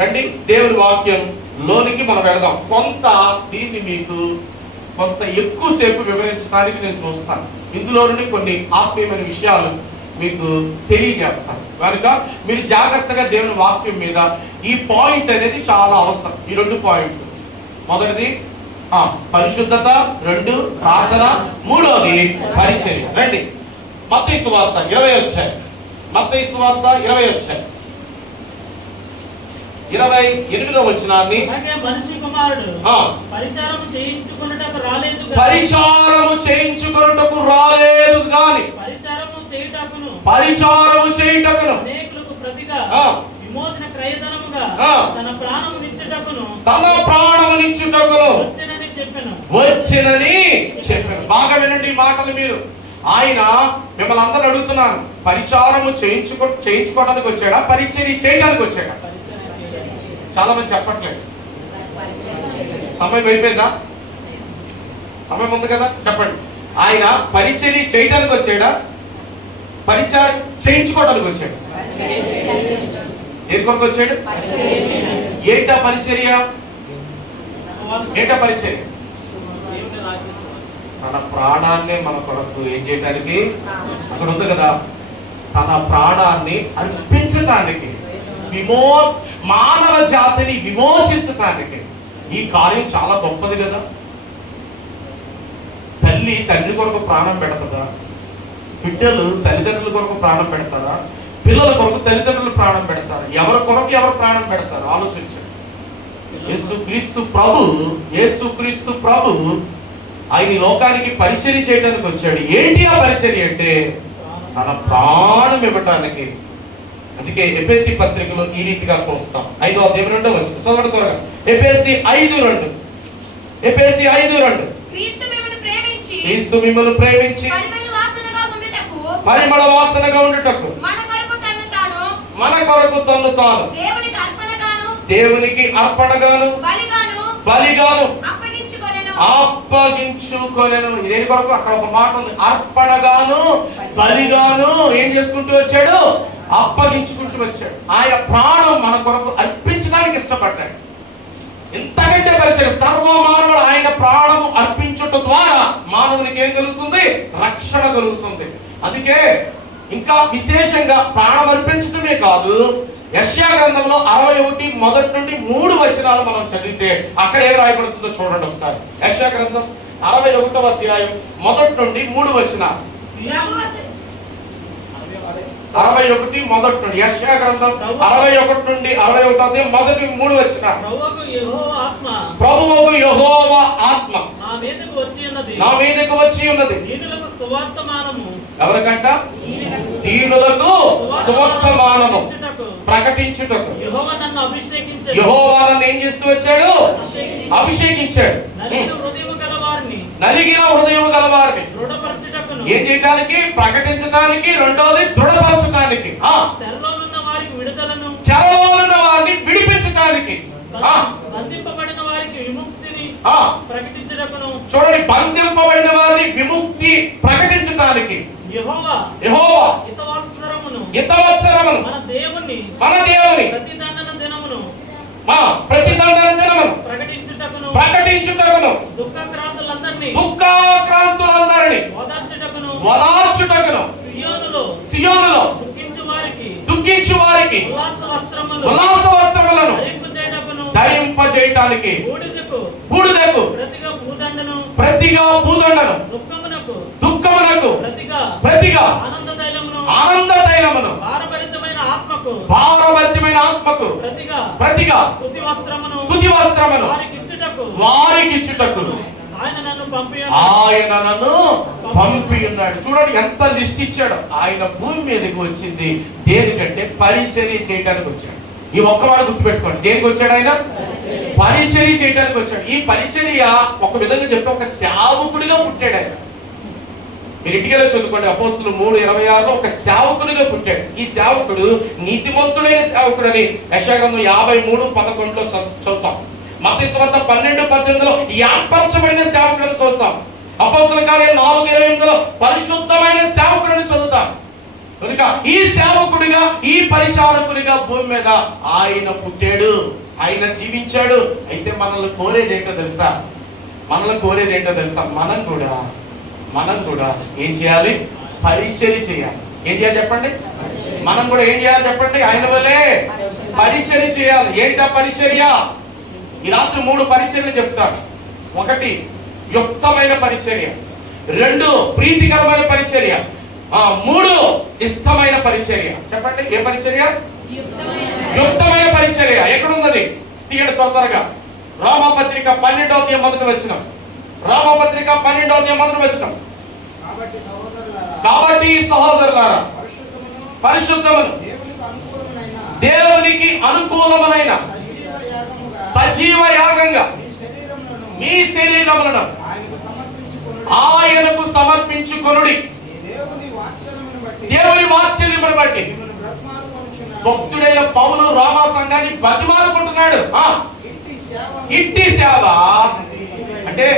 రండి దేవుని వాక్యం లోనికి మనం వెళదాం. కొంత దీన్ని మీకు కొంత ఎక్కువసేపు వివరించడానికి నేను చూస్తాను. ఇందులో నుండి కొన్ని ఆత్మీయమైన విషయాలు మీకు తెలియజేస్తాను. కనుక మీరు జాగ్రత్తగా దేవుని వాక్యం మీద ఈ పాయింట్ అనేది చాలా అవసరం. ఈ 2 పాయింట్లు, మొదటిది పరిశుద్ధత, 2 ప్రార్థన, 3వది పరిచర్య. రండి మత్తయి సువార్త 20 అధ్యాయం. మత్తయి సువార్త 20 అధ్యాయం 28వ వచనాన్ని, మనిషి కుమారుడు పరిచారము చేయించుకొనుటకు రాలేదు గాని పరిచారము చేయుటకును అనేకులకు ప్రతిగా విమోచన క్రయధనముగా తన ప్రాణమునిచ్చుటకును వచ్చెనని చెప్పెను. బాగా వినండి ఈ మాటలు మీరు. ఆయన మిమ్మల్ని అందరూ అడుగుతున్నాను, పరిచారము చేయించుకోవడానికి వచ్చాడా, పరిచర్య చేయడానికి వచ్చాడా? చాలా మంది చెప్పట్లేదు. సమయం అయిపోయిందా? సమయం ఉంది కదా, చెప్పండి. ఆయన పరిచర్య చేయడానికి వచ్చాడా, పరిచారం చేయించుకోవడానికి వచ్చాడు? దేని కొరకు వచ్చాడు? ఏంటా పరిచర్య? ఏంటా పరిచర్య? తన ప్రాణాన్ని మన కొరకు ఏం చేయడానికి, అక్కడ ఉంది కదా, తన ప్రాణాన్ని అర్పించటానికి, మానవ జాతిని విమోచించటానికి. ఈ కార్యం చాలా గొప్పది కదా. తల్లి తండ్రి కొరకు ప్రాణం పెడతారా? బిడ్డలు తల్లిదండ్రుల కొరకు ప్రాణం పెడతారా? పిల్లల కొరకు తల్లిదండ్రులు ప్రాణం పెడతారు? ఎవరి కొరకు ఎవరు ప్రాణం పెడతారు? ఆలోచించండి. యేసుక్రీస్తు ప్రభు ఆయన లోకానికి పరిచర్య చేయడానికి వచ్చాడు. ఏంటి ఆ పరిచర్య అంటే తన ప్రాణం ఇవ్వటానికి. అందుకే ఎఫెసీ పత్రికలో ఈ రీతిగా చూస్తాం. 5వ అధ్యాయం 2వ వచనం చదవండి త్వరగా. ఎఫెసీ 5:2. ఎఫెసీ 5:2. క్రీస్తు మిమ్మల్ని ప్రేమించి పరిమళ వాసనగా ఉండుటకు మన కొరకు తన్ను తాను దేవునికి అర్పణగాను బలిగాను అప్పగించుకొనెను. దేని కొరకు? అక్కడ ఒక మాట ఉంది, అర్పణగాను బలిగాను ఏం చేసుకుంటూ వచ్చాడు? అప్పగించుకుంటూ వచ్చాడు. ఆయన ప్రాణం మన కొరకు అర్పించడానికి ఇష్టపడ్డాడు. ఇంతకంటే పరిచయం సర్వమానవుడు ఆయన ప్రాణము అర్పించుట ద్వారా మానవునికి ఏం కలుగుతుంది? రక్షణ కలుగుతుంది. అందుకే ఇంకా విశేషంగా ప్రాణం అర్పించడమే కాదు, యెషయా గ్రంథంలో 61 మొదటి నుండి 3 వచనాలు మనం చదివితే అక్కడ ఏం రాయబడుతుందో చూడండి ఒకసారి. యెషయా గ్రంథం 61వ అధ్యాయం మొదటి నుండి 3 వచనాలు. 61 మొదటి నుండి, యెషయా గ్రంథం 61 నుండి 61 అధ్యాయం మొదటి 3 వచనాలు. ప్రభువుకు యెహోవా ఆత్మ నా మీదకు వచ్చి ఉన్నది. ఎవరికంట? దీనులకు సువర్తమానము ప్రకటించుటకు. యెహోవా నన్ను ఏం చేస్తూ వచ్చాడు? అభిషేకించాడు. నలిగిన హృదయము గలవారిని ఏం చేయడానికి? ప్రకటించడానికి. రెండోది దృఢపరచడానికి. చెరలో ఉన్న వారిని విడిపించడానికి. చూడండి, బంధింపబడిన వారిని విముక్తి ప్రకటించడానికి. యెహోవా హితవత్సరమును సంవత్సరమును మన దేవుని ప్రతిదండన దినమును ప్రకటించుటకును దుఃఖాక్రాంతులందరినీ ఓదార్చుటకును సియోనులో దుఃఖించు వారికి ఉల్లాస వస్త్రములను ధరింపజేయటానికి బూడిదకు ప్రతిగా భూదండను దుఃఖమునకు ప్రతిగా ఆనంద తైలమును భారభరితమైన ఆత్మకు ప్రతిగా స్తుతి వస్త్రమును వారికిచ్చుటకు ఆయన నన్ను పంపి ఉన్నాడు. చూడండి ఎంత లిస్ట్ ఇచ్చాడు. ఆయన భూమి మీదకి వచ్చింది దేనికంటే పరిచర్య చేయడానికి వచ్చాడు. ఈ ఒక్కవాడు గుర్తుపెట్టుకోండి, దేనికి వచ్చాడు? ఆయన పరిచర్య చేయడానికి వచ్చాడు. ఈ పరిచర్య ఒక విధంగా చెప్తే ఒక సేవకుడిగా పుట్టాడు ఆయన. మీరు ఇంటికెళ్ళి చదువుకోండి, అపోస్తులు 3:26 ఒక సేవకుడిగా పుట్టాడు. ఈ సేవకుడు నీతిమంతుడైన సేవకుడు అని యెషయా గ్రంథం 53:11 చదువుతాం. మత్తయి సువార్త 12:18 ఏర్పరచబడిన సేవకుడని చదువుతాం. అపోస్తలుల కార్యాలు 4:28 పరిశుద్ధమైన సేవకుడని చదువుతాం. కనుక ఈ సేవకుడిగా, ఈ పరిచారకుడిగా భూమి మీద ఆయన పుట్టాడు, ఆయన జీవించాడు. అయితే మనల్ని కోరేది ఏంటో తెలుసా? మనం కూడా ఏం చేయాలి? పరిచర్య చేయాలి. ఏం చేయాలి చెప్పండి? మనం కూడా ఏం చేయాలి చెప్పండి? ఆయన వల్లే పరిచర్య చేయాలి. ఏంటా పరిచర్య? ఈ రాత్రి 3 పరిచర్యలు చెప్తారు. 1 యుక్తమైన పరిచర్య, 2 ప్రీతికరమైన పరిచర్య, 3 ఇష్టమైన పరిచర్య. చెప్పండి, ఏ పరిచర్య? యుక్తమైన పరిచర్య. ఎక్కడుంది? తీయండి త్వరగా. రోమాపత్రిక 12వ అధ్యాయం 1వ వచనం. రోమాపత్రిక 12వ అధ్యాయం 1వ వచనం. కాబట్టి సహోదరులారా, పరిశుద్ధమును దేవునికి అనుకూలమైన సజీవ యాగంగా మీ శరీరములను ఆయనకు సమర్పించుకొనుడి. దేవుని వాత్సల్యమును బట్టి భక్తుడైన పౌలు రోమా సంఘాన్ని బతిమాలుకుంటున్నాడు. ఇట్టి సేవ అంటే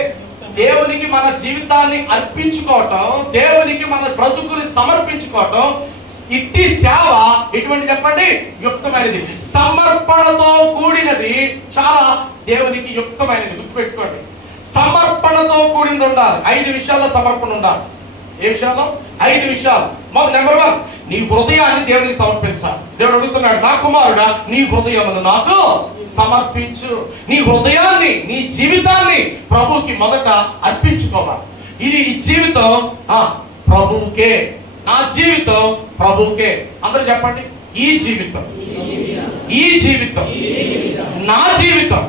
దేవునికి మన జీవితాన్ని అర్పించుకోవటం, దేవునికి మన బ్రతుకుని సమర్పించుకోవటం. ఇట్టి సేవ ఎటువంటి చెప్పండి? యుక్తమైనది, సమర్పణతో కూడినది. చాలా దేవునికి యుక్తమైనది. గుర్తుపెట్టుకోండి, సమర్పణతో కూడింది ఉండాలి. 5 విషయాల్లో సమర్పణ ఉండాలి. ఏ విషయాల్లో? 5 విషయాలు. నెంబర్ 1, నీ హృదయాన్ని దేవునికి సమర్పించాలి. దేవుడు అడుగుతున్నాడు, నా కుమారుడా, నీ హృదయమును నాకు సమర్పించు. నీ హృదయాన్ని, నీ జీవితాన్ని ప్రభువుకి మొదట అర్పించుకోవాలి. ఈ జీవితం ప్రభువుకే, నా జీవితం ప్రభువుకే. అందరూ చెప్పండి, ఈ జీవితం నా జీవితం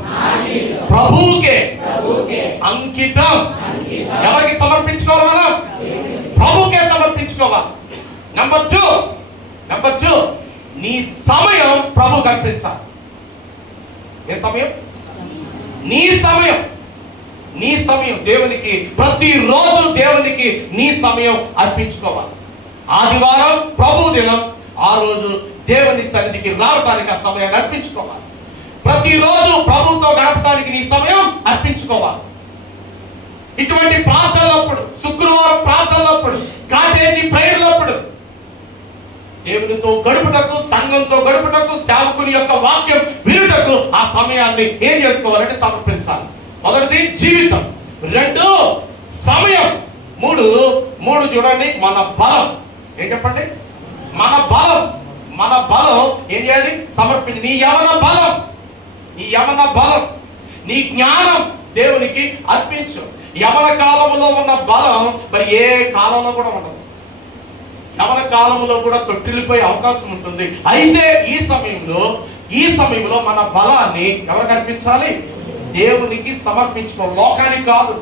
ప్రభువుకే అంకితం. ఎవరికి సమర్పించుకోవాలి? మనం ప్రభువుకే సమర్పించుకోవాలి. నెంబర్ 2 నీ సమయం ప్రభువుకి అర్పించాలి. ఏ సమయం? నీ సమయం దేవునికి, ప్రతిరోజు దేవునికి నీ సమయం అర్పించుకోవాలి. ఆదివారం ప్రభు దినం, ఆ రోజు దేవుని సన్నిధికి రావడానికి ఆ సమయాన్ని అర్పించుకోవాలి. ప్రతిరోజు ప్రభుతో గడపడానికి నీ సమయం అర్పించుకోవాలి. ఇటువంటి ప్రార్థనలప్పుడు, శుక్రవారం ప్రార్థనలప్పుడు, కాటేజీ ప్రేయర్లప్పుడు దేవునితో గడుపుటకు, సంఘంతో గడుపుటకు, సేవకుని యొక్క వాక్యం వినుటకు ఆ సమయాన్ని ఏం చేసుకోవాలంటే సమర్పించాలి. మొదటిది జీవితం, 2 సమయం, 3 చూడండి మన బలం. ఏం చెప్పండి? మన బలం ఏం చేయాలి? సమర్పించి. నీ యవన బలం, నీ జ్ఞానం దేవునికి అర్పించు. యవన కాలంలో ఉన్న బలం మరి ఏ కాలంలో కూడా ఉండదు. యవన కాలంలో కూడా తొట్టిల్లిపోయే అవకాశం ఉంటుంది. అయితే ఈ సమయంలో మన బలాన్ని ఎవరికి అర్పించాలి? దేవునికి సమర్పించుకో. లోకానికి కాదు,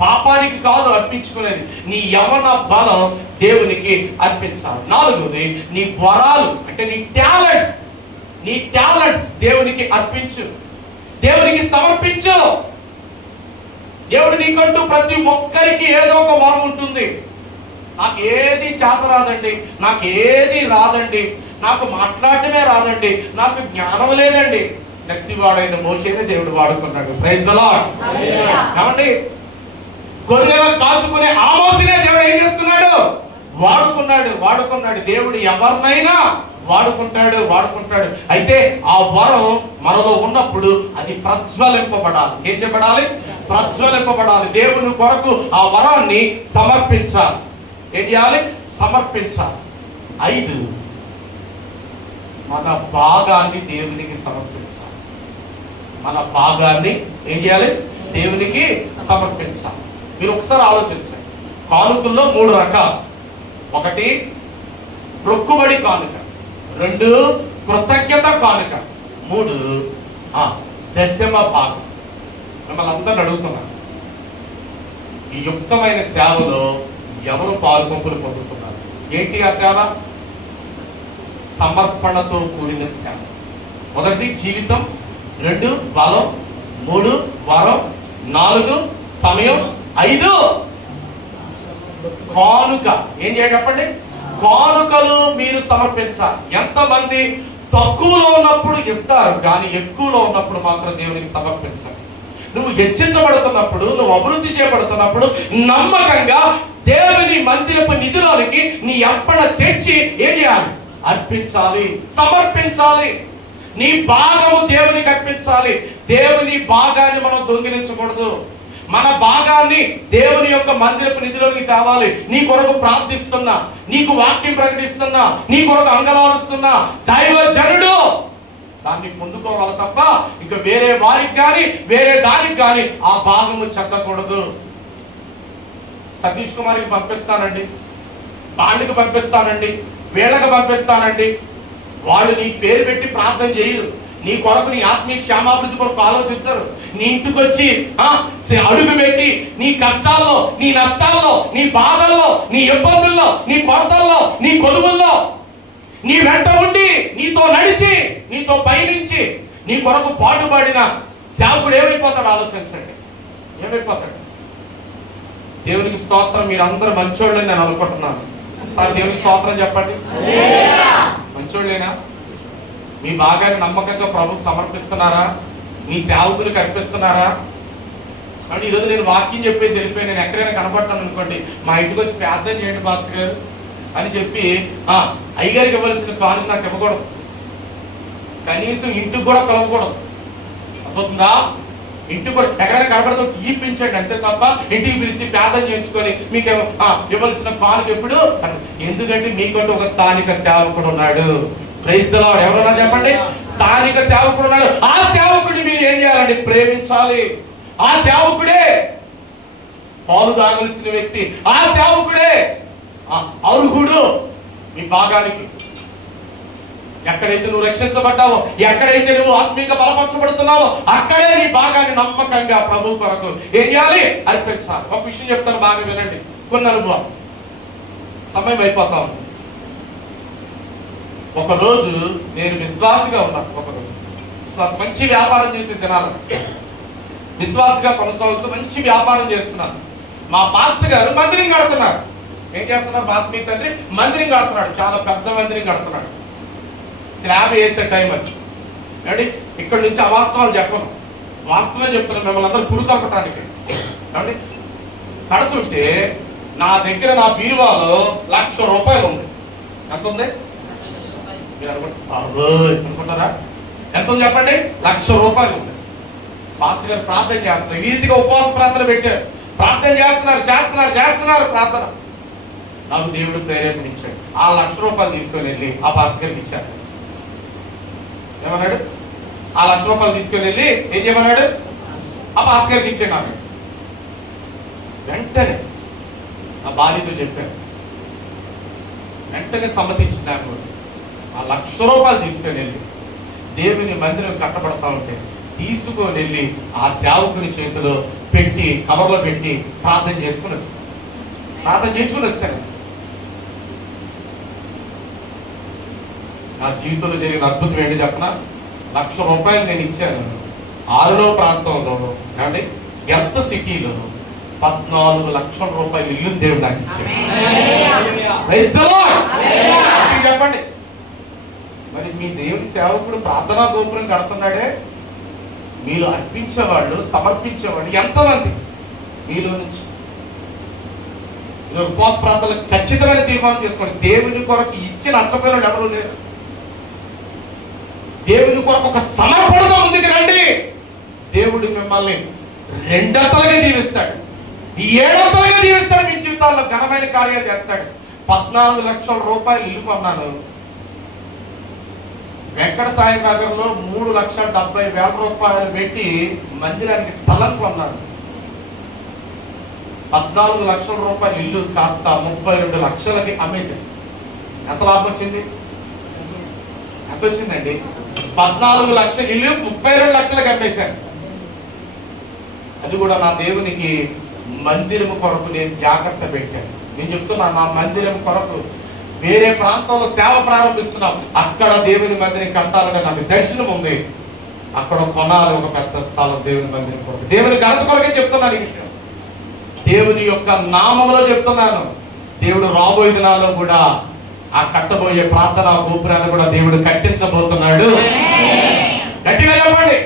పాపానికి కాదు అర్పించుకునేది. నీ యవన బలం దేవునికి అర్పించాలి. 4వది నీ వరాలు, అంటే నీ టాలెంట్స్ దేవునికి అర్పించు, దేవునికి సమర్పించు. దేవుడు నీకంటూ ప్రతి ఒక్కరికి ఏదో ఒక వరం ఉంటుంది. నాకు ఏది చేత రాదండి, నాకు ఏది రాదండి, నాకు మాట్లాడటమే రాదండి, నాకు జ్ఞానం లేదండి. వ్యక్తివాడైన మోషేనే దేవుడు వాడుకున్నాడు. Praise the Lord. కాబట్టి గొర్రెలను కాసుకునే ఆమోసునే దేవుడు ఏం చేస్తున్నాడు? వాడుకున్నాడు. దేవుడు ఎవరినైనా వాడుకుంటాడు. అయితే ఆ వరం మనలో ఉన్నప్పుడు అది ప్రజ్వలింపబడాలి. ఏం చేయబడాలి? ప్రజ్వలింపబడాలి. దేవుని కొరకు ఆ వరాన్ని సమర్పించాలి. ఏం చేయాలి? సమర్పించాలి. 5, మన భాగాన్ని దేవునికి సమర్పించాలి. మన భాగాన్ని ఏం చేయాలి? దేవునికి సమర్పించాలి. మీరు ఒకసారి ఆలోచించండి. కానుకల్లో 3 రకాలు. 1 మొక్కుబడి కానుక, 2 కృతజ్ఞత కానుక, 3 దశమ భాగం. మిమ్మల్ని అందరిని అడుగుతున్నాను, ఈ యుక్తమైన సేవలో ఎవరు పాలుపంపులు పొందుతున్నారు? ఏంటి ఆ సేవ? సమర్పణతో కూడిన సేవ. 1 జీవితం, 2 బలం, 3 వరం, 4 సమయం, 5 కానుక. ఏం చేయాలి చెప్పండి? కానుకలు మీరు సమర్పించాలి. ఎంతమంది తక్కువలో ఉన్నప్పుడు ఇస్తారు, కానీ ఎక్కువలో ఉన్నప్పుడు మాత్రం దేవునికి సమర్పించాలి. నువ్వు హెచ్చించబడుతున్నప్పుడు, నువ్వు అభివృద్ధి చేయబడుతున్నప్పుడు నమ్మకంగా దేవుని మందిరపు నిధిలోనికి నీ అర్పణ తెచ్చి ఏం చేయాలి? అర్పించాలి, సమర్పించాలి. నీ భాగము దేవునికి అర్పించాలి. దేవుని భాగాన్ని మనం దొంగిలించకూడదు. మన భాగాన్ని దేవుని యొక్క మందిరపు నిధిలోకి తేవాలి. నీ కొరకు ప్రార్థిస్తున్నా, నీకు వాక్యం ప్రకటిస్తున్నా, నీ కొరకు అంగలారుస్తున్నా దైవజనుడు దాన్ని పొందుకోవాలి తప్ప ఇక వేరే వారికి కానీ వేరే దానికి కానీ ఆ భాగము చెందకూడదు. సతీష్ కుమార్కి పంపిస్తానండి, బాండ్కి పంపిస్తానండి, వీళ్ళకి పంపిస్తానండి, వాళ్ళు నీ పేరు పెట్టి ప్రార్థన చేయరు. నీ కొరకు, నీ ఆత్మీయ క్షేమాభివృద్ధి కొరకు ఆలోచించరు. నీ ఇంటికి వచ్చి అడుగు పెట్టి నీ కష్టాల్లో, నీ నష్టాల్లో, నీ బాధల్లో, నీ ఇబ్బందుల్లో, నీ కొరతల్లో, నీ కొలువుల్లో నీ వెంట ఉండి, నీతో నడిచి, నీతో పయనించి, నీ కొరకు పాటుపడిన సేవకుడు ఏమైపోతాడు? ఆలోచించండి, ఏమైపోతాడు? దేవునికి స్తోత్రం. మీరు అందరూ మంచోళ్ళని నేను అనుకుంటున్నాను. ఒకసారి దేవునికి స్తోత్రం చెప్పండి. మంచోళ్ళేనా? మీ భాగాన్ని నమ్మకంగా ప్రభుకు సమర్పిస్తున్నారా? మీ సేవకులకు అర్పిస్తున్నారా? అంటే ఈరోజు నేను వాక్యం చెప్పేసి వెళ్ళిపోయి నేను ఎక్కడైనా కనపడతాను అనుకోండి, మా ఇంటికి వచ్చి ప్రార్థన చేయండి పాస్టర్ గారు అని చెప్పి అయ్యగారికి ఇవ్వాల్సిన కానుక నాకు ఇవ్వకూడదు. కనీసం ఇంటికి కూడా కలవకూడదు. అర్థవుతుందా? ఇంటికి కూడా ఎక్కడైనా కనపడతా ఈపించండి అంతే తప్ప ఇంటికి పిలిచి ప్రార్థన చేయించుకొని మీకు ఇవ్వాల్సిన కానుక ఎప్పుడు. ఎందుకంటే మీకంటూ ఒక స్థానిక సేవకుడు ఉన్నాడు. Praise the Lord. ఎవరున్నారు చెప్పండి? స్థానిక సేవకుడు ఉన్నాడు. ఆ సేవకుడిని మీరు ఏం చేయాలండి? ప్రేమించాలి. ఆ సేవకుడే పాలు తాగవలసిన వ్యక్తి. ఆ సేవకుడే అర్హుడు మీ భాగానికి. ఎక్కడైతే నువ్వు రక్షించబడ్డావో, ఎక్కడైతే నువ్వు ఆత్మీయంగా బలపరచబడుతున్నావో అక్కడే నీ భాగాన్ని నమ్మకంగా ప్రభు కొరకు ఏం చేయాలి? అర్పించాలి. ఒక విషయం చెప్తాను, బాగా వినండి. కొన్ని అనుభవం. సమయం అయిపోతా ఉంది. ఒకరోజు నేను విశ్వాసిగా ఉన్నాను. ఒకరోజు మంచి వ్యాపారం చేసే దినాలు, విశ్వాసగా కొనసాగుతూ మంచి వ్యాపారం చేస్తున్నాను. మా పాస్టర్ గారు మందిరం కడుతున్నారు. ఏం చేస్తున్నారు? మా ఆత్మీయ తండ్రి మందిరం కడుతున్నాడు. చాలా పెద్ద మందిరం కడుతున్నాడు. స్లాబ్ వేసే టైం అది. ఏమండి, ఇక్కడ నుంచి అవాస్తవాలు చెప్పను, వాస్తవమే చెప్తున్నాను మిమ్మల్ని అందరూ పురుకప్పటానికి. ఏమండి, కడుతుంటే నా దగ్గర నా బీరువాలో ₹1,00,000 ఉంది. ఎంత ఉంది? మీరు అనుకుంటారా? ఎంత ఉంది చెప్పండి? ₹1,00,000 ఉంది. పాస్టర్ గారు ప్రార్థన చేస్తున్నారు. ఈ రీతిగా ఉపవాస ప్రార్థన పెట్టారు. ప్రార్థన చేస్తున్నారు ప్రార్థన. నాకు దేవుడు ప్రేరేపణించాడు. ఆ ₹1,00,000 తీసుకొని వెళ్ళి ఆ పాస్టర్ గారికి ఇచ్చాడు. ఏమన్నాడు? ఆ ₹1,00,000 తీసుకొని వెళ్ళి ఏం చేయమన్నాడు? ఆ పాస్టర్ గారికి ఇచ్చాడు. నాకు వెంటనే నా భార్యతో చెప్పాను. వెంటనే సమ్మతించింది. నాకు ఆ ₹1,00,000 తీసుకొని వెళ్ళి దేవుని మందిరం కట్టబడతా ఉంటే తీసుకొని వెళ్ళి ఆ సేవకుని చేతిలో పెట్టి, కవర్లో పెట్టి ప్రార్థన చేసుకుని వస్తాను. ప్రార్థన చేసుకుని వస్తాను. నా జీవితంలో జరిగిన అద్భుతం ఏంటి చెప్పనా? ₹1,00,000 నేను ఇచ్చాను. 6లో ప్రాంతంలో అంటే ఎంత సిటీలో 14 లక్షల రూపాయలు ఇల్లు దేవుడు నాకు ఇచ్చాడు. చెప్పండి, మరి మీ దేవుని సేవకుడు ప్రార్థనా గోపురం కడుతున్నాడే, మీరు అర్పించేవాళ్ళు, సమర్పించేవాళ్ళు ఎంతమంది? మీలో నుంచి ఇది ఉపవాస ప్రాంతాలు ఖచ్చితమైన తీర్మానం చేసుకోండి. దేవుని కొరకు ఇచ్చి నష్టపోయిన వాళ్ళు ఎవరు లేరు. దేవుని కొరకు ఒక సమర్పణతో ముందుకు రండి. దేవుడు మిమ్మల్ని రెండంతలుగా దీవిస్తాడు, 7 దీవిస్తాడు. మీ జీవితాల్లో ఘనమైన కార్యాలు చేస్తాడు. 14 లక్షల రూపాయలు ఇల్లు కొన్నాను. వెంకట సాయి నగర్ లో 3,70,000 రూపాయలు పెట్టి మందిరానికి స్థలం కొన్నాను. 14 లక్షల రూపాయలు ఇల్లు కాస్త 32 లక్షలకి అమ్మేశాను. ఎంత లాభం వచ్చింది? ఎంత వచ్చిందండి? 14 లక్షల ఇల్లు 32 లక్షలకు అమ్మేశాను. అది కూడా నా దేవునికి మందిరం కొరకు నేను జాగ్రత్త పెట్టాను. నేను చెప్తున్నా, నా మందిరం కొరకు వేరే ప్రాంతంలో సేవ ప్రారంభిస్తున్నాం. అక్కడ దేవుని మందిరం కట్టాలని నాకు దర్శనం ఉంది. అక్కడ కొనాలి ఒక పెద్ద స్థలం దేవుని మందిరం కొరకు. దేవుని ఘనత కొరకే చెప్తున్నాను ఈ విషయం. దేవుని యొక్క నామంలో చెప్తున్నాను. దేవుడు రాబోయే దినాల్లో కూడా ఆ కట్టబోయే ప్రార్థనా గోపురాన్ని కూడా దేవుడు కట్టించబోతున్నాడు. గట్టిగా చెప్పండి.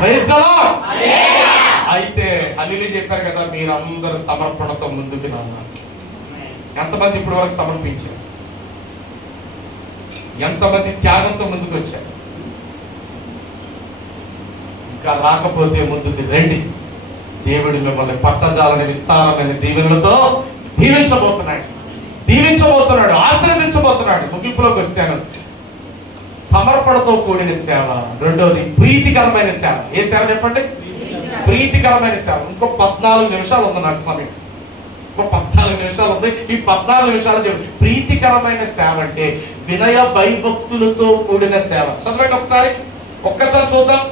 Praise the Lord. అయితే హల్లెలూయా చెప్పారు కదా, మీరందరూ సమర్పణతో ముందుకు రావాలి. ఎంతమంది ఇప్పటి వరకు సమర్పించారు? ఎంతమంది త్యాగంతో ముందుకు వచ్చారు? ఇంకా రాకపోతే ముందుకు రండి. దేవుడు మిమ్మల్ని పట్టజాలని విస్తారమైన దీవెనలతో దీవించబోతున్నాడు, ఆశీర్వదించబోతున్నాడు. ముగింపులోకి వస్తాను. సమర్పణతో కూడిన సేవ. రెండవది ప్రీతికరమైన సేవ. ఏ సేవ చెప్పండి? ప్రీతికరమైన సేవ. ఇంకో 14 నిమిషాలు ఉంది నాకు సమయం. ఇంకో 14 నిమిషాలు ఉంది. ఈ 14 నిమిషాలు చెప్పండి. ప్రీతికరమైన సేవ అంటే వినయ భయభక్తులతో కూడిన సేవ. చదవండి ఒక్కసారి చూద్దాం.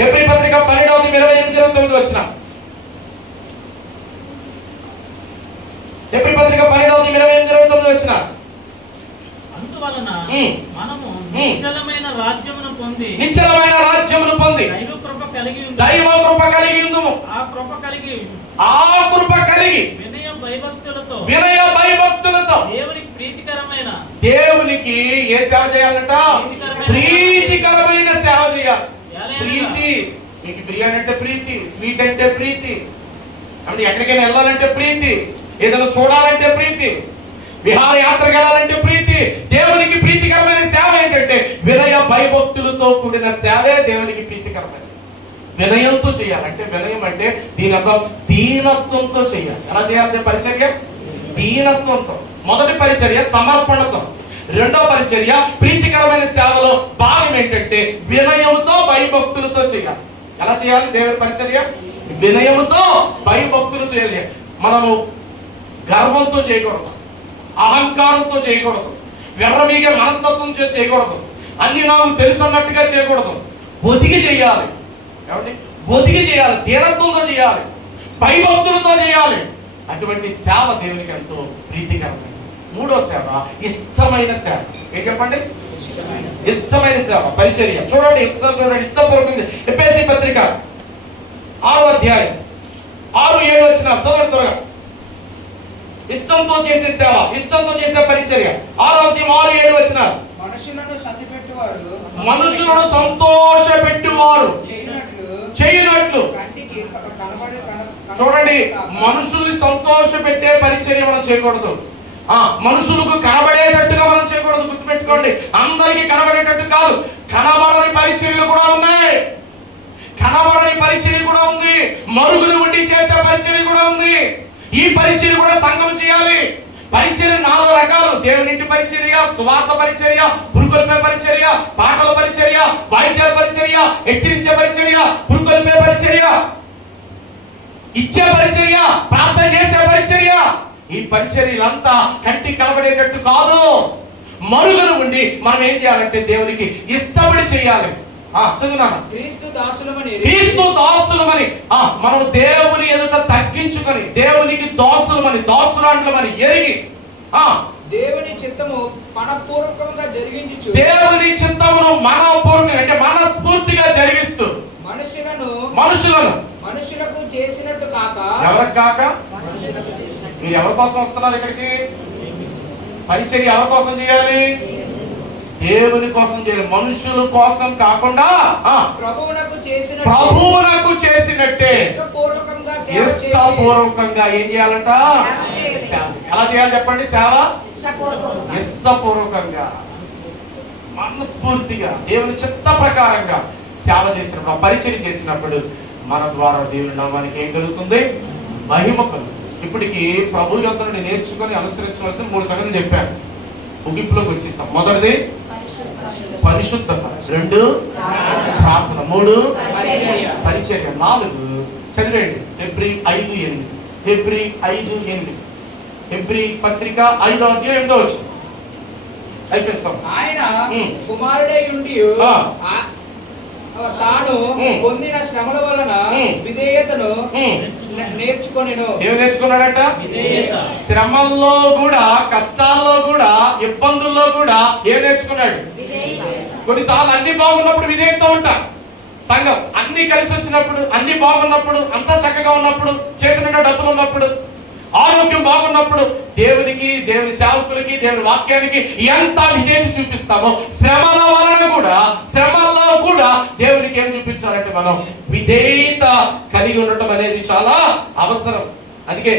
హెబ్రీ పత్రిక 12:28-29 వచ్చిన. హెబ్రీ పత్రిక 12:28-29 వచ్చిన. అందువలన మనము నిశ్చలమైన రాజ్యమును పొంది దైవ కృప కలిగి ఉందుము. ఆ కృప కలిగి వినయ భయభక్తులతో దేవునికి ఏ సేవ చేయాలంట? ప్రీతికరమైన సేవ చేయాలి. ప్రీతి. మీకు బిర్యానీ అంటే ప్రీతి, స్వీట్ అంటే ప్రీతి, అంటే ఎక్కడికైనా వెళ్ళాలంటే ప్రీతి, ఏదైనా చూడాలంటే ప్రీతి, విహారయాత్రకు వెళ్ళాలంటే ప్రీతి. దేవునికి ప్రీతికరమైన సేవ ఏంటంటే వినయ భయభక్తులతో కూడిన సేవే దేవునికి ప్రీతికరమైన. వినయంతో చేయాలంటే, వినయం అంటే దీని అర్థం దీనత్వంతో చేయాలి. ఎలా చేయాలంటే పరిచర్య దీనత్వంతో. మొదటి పరిచర్య సమర్పణతో. రెండో పరిచర్య ప్రీతికరమైన సేవలో భాగం ఏంటంటే వినయముతో భయభక్తులతో చేయాలి. ఎలా చేయాలి దేవుని పరిచర్య? వినయముతో భయభక్తులతో చేయాలి. మనము గర్వంతో చేయకూడదు, అహంకారంతో చేయకూడదు, వెర్రవీగే మనస్తత్వం చేయకూడదు, అన్ని నాకు తెలుసన్నట్టుగా చేయకూడదు. ఒదిగి చేయాలి. ఏమండి? ఒదిగి చేయాలి, దీనత్వంతో చేయాలి, భయభక్తులతో చేయాలి. అటువంటి సేవ దేవునికి ఎంతో ప్రీతికరమైన. మూడో సేవ ఇష్టమైన సేవ. ఏం చెప్పండి? ఇష్టమైన సేవ, పరిచర్య. చూడండి ఒకసారి చూడండి. ఇష్టపూర్వకంగా ఎఫెసీ పత్రిక 6వ అధ్యాయం 6-7 వచ్చిన చదవండి త్వరగా. ఇష్టంతో చేసే సేవ, ఇష్టంతో చేసే పరిచర్య. 6వ అధ్యాయం 6-7 వచ్చిన. మనుషులను సంతోషపెట్టువారు చేయనట్లు. చూడండి, మనుషుల్ని సంతోష పెట్టే పరిచర్య మనం చేయకూడదు. మనుషులకు కనబడేటట్టుగా మనం చేయకూడదు. గుర్తుపెట్టుకోండి, అందరికి కనబడేటట్టు కాదు. కనబడని పరిచర్యలు కూడా ఉన్నాయి. కనబడని పరిచర్య కూడా ఉంది. మరుగులు ఉండి చేసే పరిచర్య కూడా ఉంది. ఈ పరిచర్య కూడా సంఘం చేయాలి. పరిచర్య 4 రకాలు. దేవునింటి పరిచర్య, సువార్త పరిచర్య, పురుకొల్పే పరిచర్య, పాటల పరిచర్య, వాయిద్యాల పరిచర్య, హెచ్చరించే పరిచర్య, పురుకొల్పే పరిచర్య, ఇచ్చే పరిచర్య, ప్రార్థన చేసే పరిచర్య. ఈ పరిచర్యలంతా కంటికి కనబడేటట్టు కాదు. మరుగులు ఉండి మనం ఏం చేయాలంటే దేవునికి ఇష్టపడి చేయాలి. చదువునాను. క్రీస్తు దాసులమని మనం దేవుని ఎదుట తగ్గించుకొని దేవునికి దాసులంటమని ఎరిగి దేవుని చిత్తము మనపూర్వకంగా జరిగించు. దేవుని చిత్తమును మనపూర్వకంగా అంటే మనస్ఫూర్తిగా జరిగిస్తూ మనుషులకు చేసినట్టు కాక. ఎవరికి కాక? మీరు ఎవరి కోసం వస్తున్నారు ఇక్కడికి? పరిచర్య ఎవరి కోసం చేయాలి? దేవుని కోసం చేయాలి. మనుషుల కోసం కాకుండా ప్రభువునకు చేసినట్టే ఇష్టపూర్వకంగా ఏం చేయాలంట? ఎలా చేయాలి చెప్పండి? సేవ ఇష్టపూర్వకంగా, మనస్ఫూర్తిగా, దేవుని చిత్త ప్రకారంగా సేవ చేసినప్పుడు, పరిచయం చేసినప్పుడు మన ద్వారా దేవుని నామానికి ఏం కలుగుతుంది? మహిమ కలుగుతుంది. ఇప్పటికి ప్రభు యొద్ద నుండి నేర్చుకొని అనుసరించవలసిన 3 సంగతులు చెప్పాను. ముగింపులోకి వచ్చేసాం. మొదటిది పరిశుద్ధత, 2 ప్రార్థన, 3 పరిచర్య, 4 చదివేయండి. హెబ్రీ 5:8, హెబ్రీ 5:8, హెబ్రీ పత్రిక 5వ అధ్యాయం 8వ వచనం. అయిపోయింది. ఆయన కుమారుడై ఉండి తాను పొందిన శ్రమల వలన విధేయతను నేర్చుకొనెను. ఏమి నేర్చుకున్నాడట? శ్రమల్లో కూడా, కష్టాల్లో కూడా, ఇబ్బందుల్లో కూడా ఏం నేర్చుకున్నాడు? కొన్నిసార్లు అన్ని బాగున్నప్పుడు విధేయత ఉంటా. సంఘం అన్ని కలిసి వచ్చినప్పుడు, అన్ని బాగున్నప్పుడు, అంతా చక్కగా ఉన్నప్పుడు, చేతి నిండా డబ్బులు ఉన్నప్పుడు, ఆరోగ్యం బాగున్నప్పుడు దేవునికి, దేవుని సేవకులకి, దేవుని వాక్యానికి ఎంత విధేయత చూపిస్తామో శ్రమల వలన కూడా, శ్రమల్లో కూడా దేవునికి ఏం చూపించాలంటే మనం విధేయత కలిగి ఉండటం అనేది చాలా అవసరం. అందుకే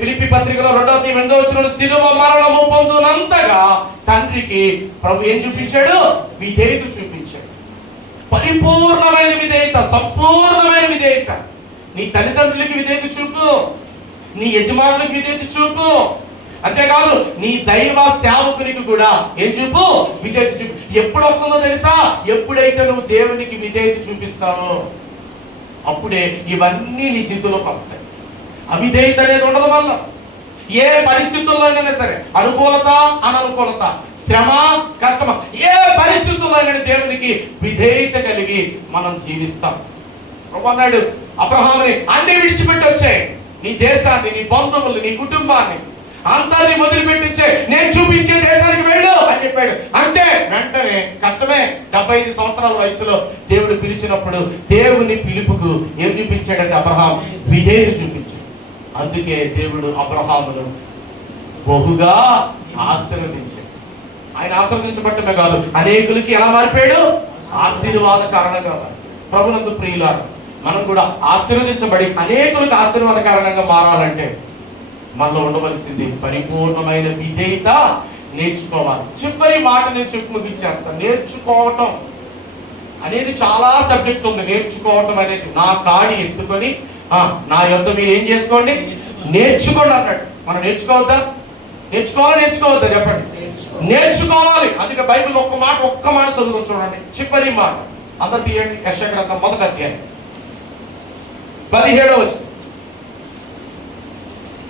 ఫిలిప్పీ పత్రికలో 2వ అధ్యాయం 8వ వచనంలో శిలువ మరణము పొందునంతగా తండ్రికి ప్రభు ఏం చూపించాడు? విధేయత చూపించాడు. పరిపూర్ణమైన విధేయత, సంపూర్ణమైన విధేయత. నీ తల్లిదండ్రులకి విధేయత చూపు, నీ యజమానులకు విధేయత చూపు. అంతేకాదు నీ దైవ సేవకునికి కూడా ఏం చూపు? విధేయత చూపు. ఎప్పుడు వస్తుందో తెలుసా? ఎప్పుడైతే నువ్వు దేవునికి విధేయత చూపిస్తావో అప్పుడే ఇవన్నీ నీ జీవితంలోకి వస్తాయి. అవిధేయత అనేది ఉండదు. వల్ల ఏ పరిస్థితుల్లోనైనా సరే, అనుకూలత, అననుకూలత, శ్రమ, కష్టమ, ఏ పరిస్థితుల్లోనైనా దేవునికి విధేయత కలిగి మనం జీవిస్తాం. ప్రభు అన్నాడు అబ్రహాముని, అన్ని విడిచిపెట్టి వచ్చాయి, నీ దేశాన్ని, నీ బంధువులు, నీ కుటుంబాన్ని అందరినీ వదిలిపెట్టించే, నేను చూపించే దేశానికి వెళ్ళు అని చెప్పాడు. అంటే వెంటనే కష్టమే, 75 సంవత్సరాల వయసులో దేవుడు పిలిచినప్పుడు దేవుని పిలుపుకు ఏం చూపించాడంటే అబ్రహాం విధేయత చూపించాడు. అందుకే దేవుడు అబ్రహామును బహుగా ఆశీర్వదించాడు. ఆయన ఆశీర్వదించబట్టమే కాదు, అనేకులకి ఎలా మారిపోయాడు? ఆశీర్వాద కారణంగా. ప్రభునందు ప్రియులారా, మనం కూడా ఆశీర్వదించబడి అనేకులకు ఆశీర్వాద కారణంగా మారాలంటే మనలో ఉండవలసింది పరిపూర్ణమైన విధేయత నేర్చుకోవాలి. చివరి మాట నేను చెప్పి ముగించేస్తాను. నేర్చుకోవటం అనేది చాలా సబ్జెక్ట్ ఉంది. నేర్చుకోవటం అనేది నా కాడి ఎత్తుకొని నా యొద్ద మీరు ఏం చేసుకోండి? నేర్చుకోండి అన్నాడు. మనం నేర్చుకోవద్దా? నేర్చుకోవద్దా చెప్పండి? నేర్చుకోవాలి. అందుకే బైబిల్ ఒక్క మాట చదువుకొని చూడండి. చివరి మాట అందరు తీయండి. యెషయా గ్రంథం 1వ అధ్యాయం 17వ వచనం.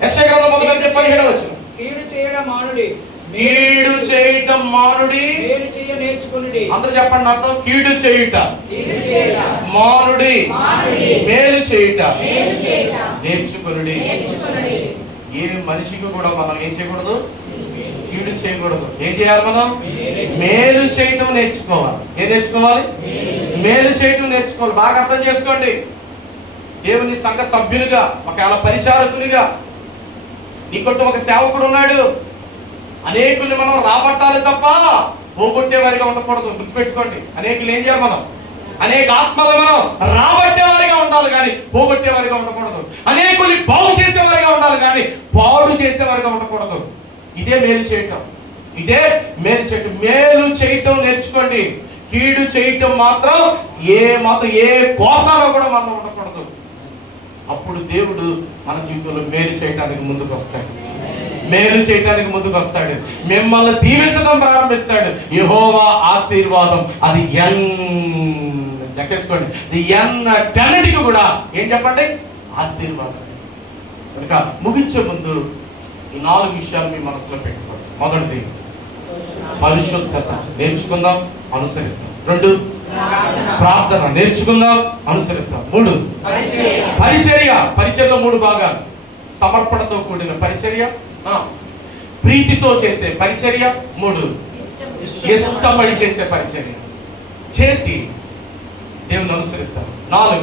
యెషయా గ్రంథం 1వ అధ్యాయం 17వ వచనం. కీడు చేయడం మానుడి, కీడు చేయటం మానుడి, మేలు చేయ నేర్చుకొనుడి. అందరూ చెప్పండి అర్థం. కీడు చేయుట మానుడి, మేలు చేయుట నేర్చుకొనుడి. ఏ మనిషికి కూడా మనం ఏం చేయకూడదు? కీడు చేయకూడదు. ఏం చేయాలి? మనం మేలు చేయటం నేర్చుకోవాలి. ఏం నేర్చుకోవాలి? మేలు చేయటం నేర్చుకోవాలి. బాగా అర్థం చేసుకోండి. దేవుని సంఘ సభ్యులుగా, ఒకవేళ పరిచారకునిగా, నీకొట్టు ఒక సేవకుడు ఉన్నాడు. అనేకుల్ని మనం రాబట్టాలి తప్ప పోగొట్టేవారిగా ఉండకూడదు. గుర్తుపెట్టుకోండి. అనేకులు ఏం చేయాలి? మనం అనేక ఆత్మలు మనం రాబట్టేవారిగా ఉండాలి కానీ పోగొట్టేవారిగా ఉండకూడదు. అనేకుల్ని బాగు చేసేవారిగా ఉండాలి కానీ పాడు చేసేవారిగా ఉండకూడదు. ఇదే మేలు చేయటం. మేలు చేయటం నేర్చుకోండి. కీడు చేయటం మాత్రం ఏ కోసాలో కూడా మనం ఉండకూడదు. అప్పుడు దేవుడు మన జీవితంలో మేలు చేయటానికి ముందుకు వస్తాడు. మిమ్మల్ని దీవించడం ప్రారంభిస్తాడు. యెహోవా ఆశీర్వాదం అది లెక్కేసుకోండి. ఎన్నటన్నిటికీ కూడా ఏం చెప్పండి? ఆశీర్వాదం. కనుక ముగించే ముందు ఈ 4 విషయాలు మీ మనసులో పెట్టుకోండి. మొదటిది పరిశుద్ధత నేర్చుకుందాం, అనుసరిద్దాం. 2 ప్రార్థన నేర్చుకుందాం, అనుసరిద్దాం. 3 పరిచర్యలో 3 భాగాలు. సమర్పణతో కూడిన పరిచర్య, ప్రీతితో చేసే పరిచర్య, 3 ఇష్టపడి చేసే పరిచర్య. చేసి దేవుని అనుసరిద్దాం. 4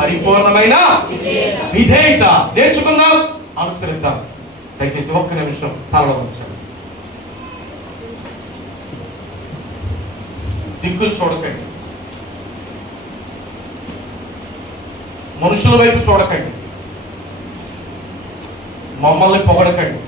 పరిపూర్ణమైన విధేయత నేర్చుకుందాం, అనుసరిద్దాం. దయచేసి ఒక్క నిమిషం తలలో ఉంచండి. దిక్కులు చూడకండి, మనుషుల వైపు చూడకండి, మమ్మల్ని పొగడకండి,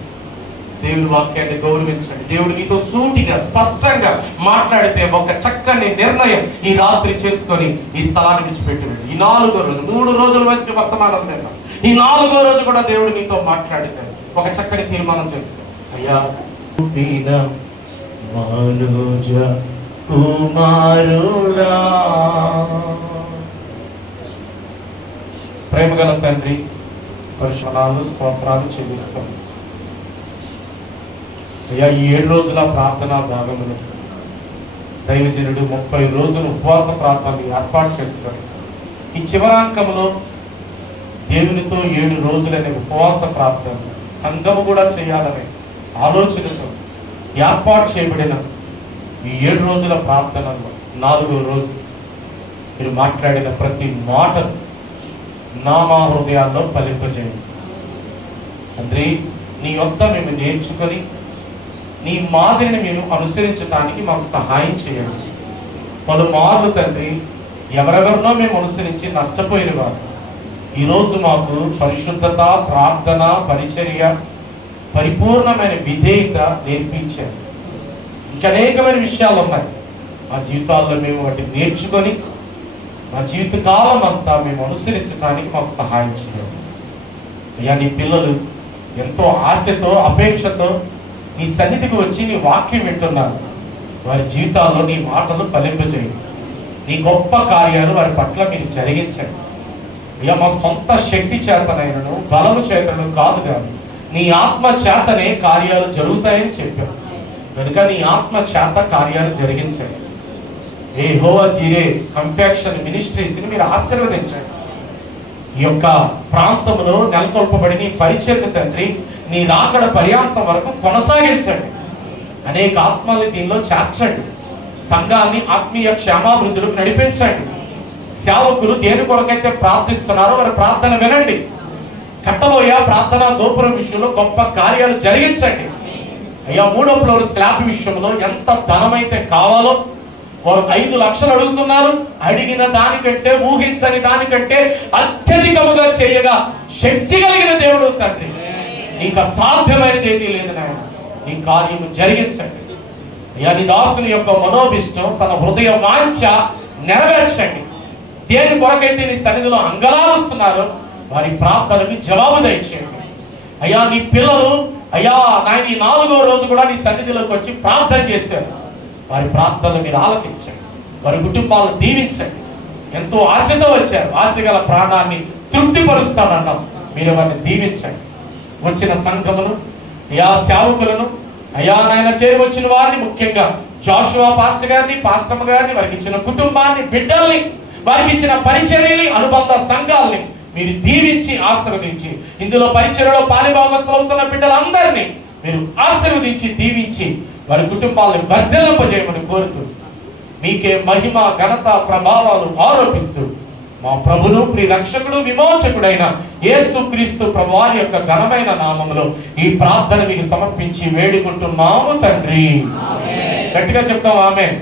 దేవుడి వాక్యాన్ని గౌరవించండి. దేవుడు నీతో సూటిగా స్పష్టంగా మాట్లాడితే ఒక చక్కని నిర్ణయం ఈ రాత్రి చేసుకొని ఈ స్థలాన్ని విడిచిపెట్టి ఈ 4వ రోజు 3 రోజుల వచ్చి వర్తమానం లేదా ఈ 4వ రోజు కూడా దేవుడు నీతో మాట్లాడితే ఒక చక్కని తీర్మానం చేసుకో. అయ్యా మనోజ కుమారుడా, ప్రేమగల తండ్రి, పరిశుభ్రాలు స్తోత్రాలు చెల్లిస్తాం. అయ్యా ఈ 7 రోజుల ప్రార్థనా భాగములు దైవజనుడు 30 రోజులు ఉపవాస ప్రార్థనలు ఏర్పాటు చేసుకొని ఈ చివరాంకంలో దేవునితో 7 రోజులనే ఉపవాస ప్రార్థన సంఘము కూడా చేయాలనే ఆలోచనతో ఏర్పాటు చేయబడిన ఈ 7 రోజుల ప్రార్థనలో 4వ రోజు మీరు మాట్లాడిన ప్రతి మాట మా హృదయాల్లో ఫలింపజేయండి తండ్రి. నీ యొద్ద మేము నేర్చుకొని నీ మాదిరిని మేము అనుసరించడానికి మాకు సహాయం చేయండి. పలుమార్లు తండ్రి ఎవరెవరినో మేము అనుసరించి నష్టపోయిన వారు ఈరోజు మాకు పరిశుద్ధత, ప్రార్థన, పరిచర్య, పరిపూర్ణమైన విధేయత నేర్పించారు. ఇంకా అనేకమైన విషయాలు ఉన్నాయి మా జీవితాల్లో. మేము వాటిని నేర్చుకొని మా జీవితకాలం అంతా మేము అనుసరించడానికి మాకు సహాయం చేయండి. అయ్యా నీ పిల్లలు ఎంతో ఆశతో అపేక్షతో నీ సన్నిధికి వచ్చి నీ వాక్యం వింటున్నారు. వారి జీవితాల్లో నీ మాటలు ఫలింపజేయండి. నీ గొప్ప కార్యాలు వారి పట్ల మీరు జరిగించండి. అయ్యా మా సొంత శక్తి చేతనైనను బలము చేతను కాదు కానీ నీ ఆత్మ చేతనే కార్యాలు జరుగుతాయని చెప్పారు కనుక నీ ఆత్మ చేత కార్యాలు జరిగించండి. యెహోవా జీరే కంపాక్షన్ మినిస్ట్రీస్ని మీరు ఆశీర్వదించండి. ఈ యొక్క ప్రాంతంలో నెలకొల్పబడి నీ పరిచర్య తండ్రి నీ రాకడ పర్యాంతం వరకు కొనసాగించండి. అనేక ఆత్మల్ని దీనిలో చేర్చండి. సంఘాన్ని ఆత్మీయ క్షేమాభివృద్ధులకు నడిపించండి. సేవకులు దేని కొరకైతే ప్రార్థిస్తున్నారో వారి ప్రార్థన వినండి. కట్టబోయే ప్రార్థన గోపురం విషయంలో గొప్ప కార్యాలు జరిగించండి. అయ్యా 3వ ఫ్లోర్ స్లాబ్ విషయంలో ఎంత ధనమైతే కావాలో వారు 5 లక్షలు అడుగుతున్నారు. అడిగిన దానికంటే ఊహించని దానికంటే అత్యధికముగా చేయగా శక్తి కలిగిన దేవుడు తండ్రి. నీకు అసాధ్యమైనది ఏదీ లేదు నాయన. నీ కార్యము జరిగించండి. అయ్యా నీ దాసుని యొక్క మనోభిష్టం తన హృదయ వాంఛ నెరవేర్చండి. దేని కొరకైతే నీ సన్నిధిలో అంగలారుస్తున్నారో వారి ప్రార్థనకు జవాబు దయచేయండి. అయ్యా నీ పిల్లలు అయ్యా నాయన ఈ 4వ రోజు కూడా నీ సన్నిధిలోకి వచ్చి ప్రార్థన చేశారు. వారి ప్రార్థనలు మీరు ఆలకించండి. వారి కుటుంబాలను దీవించండి. ఎంతో ఆశతో వచ్చారు. ఆశ గల ప్రాణాన్ని తృప్తిపరుస్తానన్నాం. మీరు వారిని దీవించండి. వచ్చిన సంఘమును అయ్యా సేవకులను అయ్యా నాయన చేరి వచ్చిన వారిని ముఖ్యంగా జాషువా పాస్టర్ గారిని, పాస్టమ్మ గారిని, వారికి ఇచ్చిన కుటుంబాన్ని, బిడ్డల్ని, వారికి ఇచ్చిన పరిచర్యని, అనుబంధ సంఘాలని మీరు దీవించి ఆశీర్వదించి ఇందులో పరిచర్యలో పాలిభాగస్తులు అవుతున్న బిడ్డలందరినీ మీరు ఆశీర్వదించి దీవించి వారి కుటుంబాలను వర్ధిల్లింపజేయమని కోరుతూ మీకే మహిమ, ఘనత, ప్రభావాలు ఆరోపిస్తూ మా ప్రభును ప్రియ రక్షకుడు విమోచకుడైన యేసుక్రీస్తు ప్రభువారి యొక్క ఘనమైన నామములో ఈ ప్రార్థన మీకు సమర్పించి వేడుకుంటున్నాము తండ్రి. గట్టిగా చెప్తాం ఆమేన్.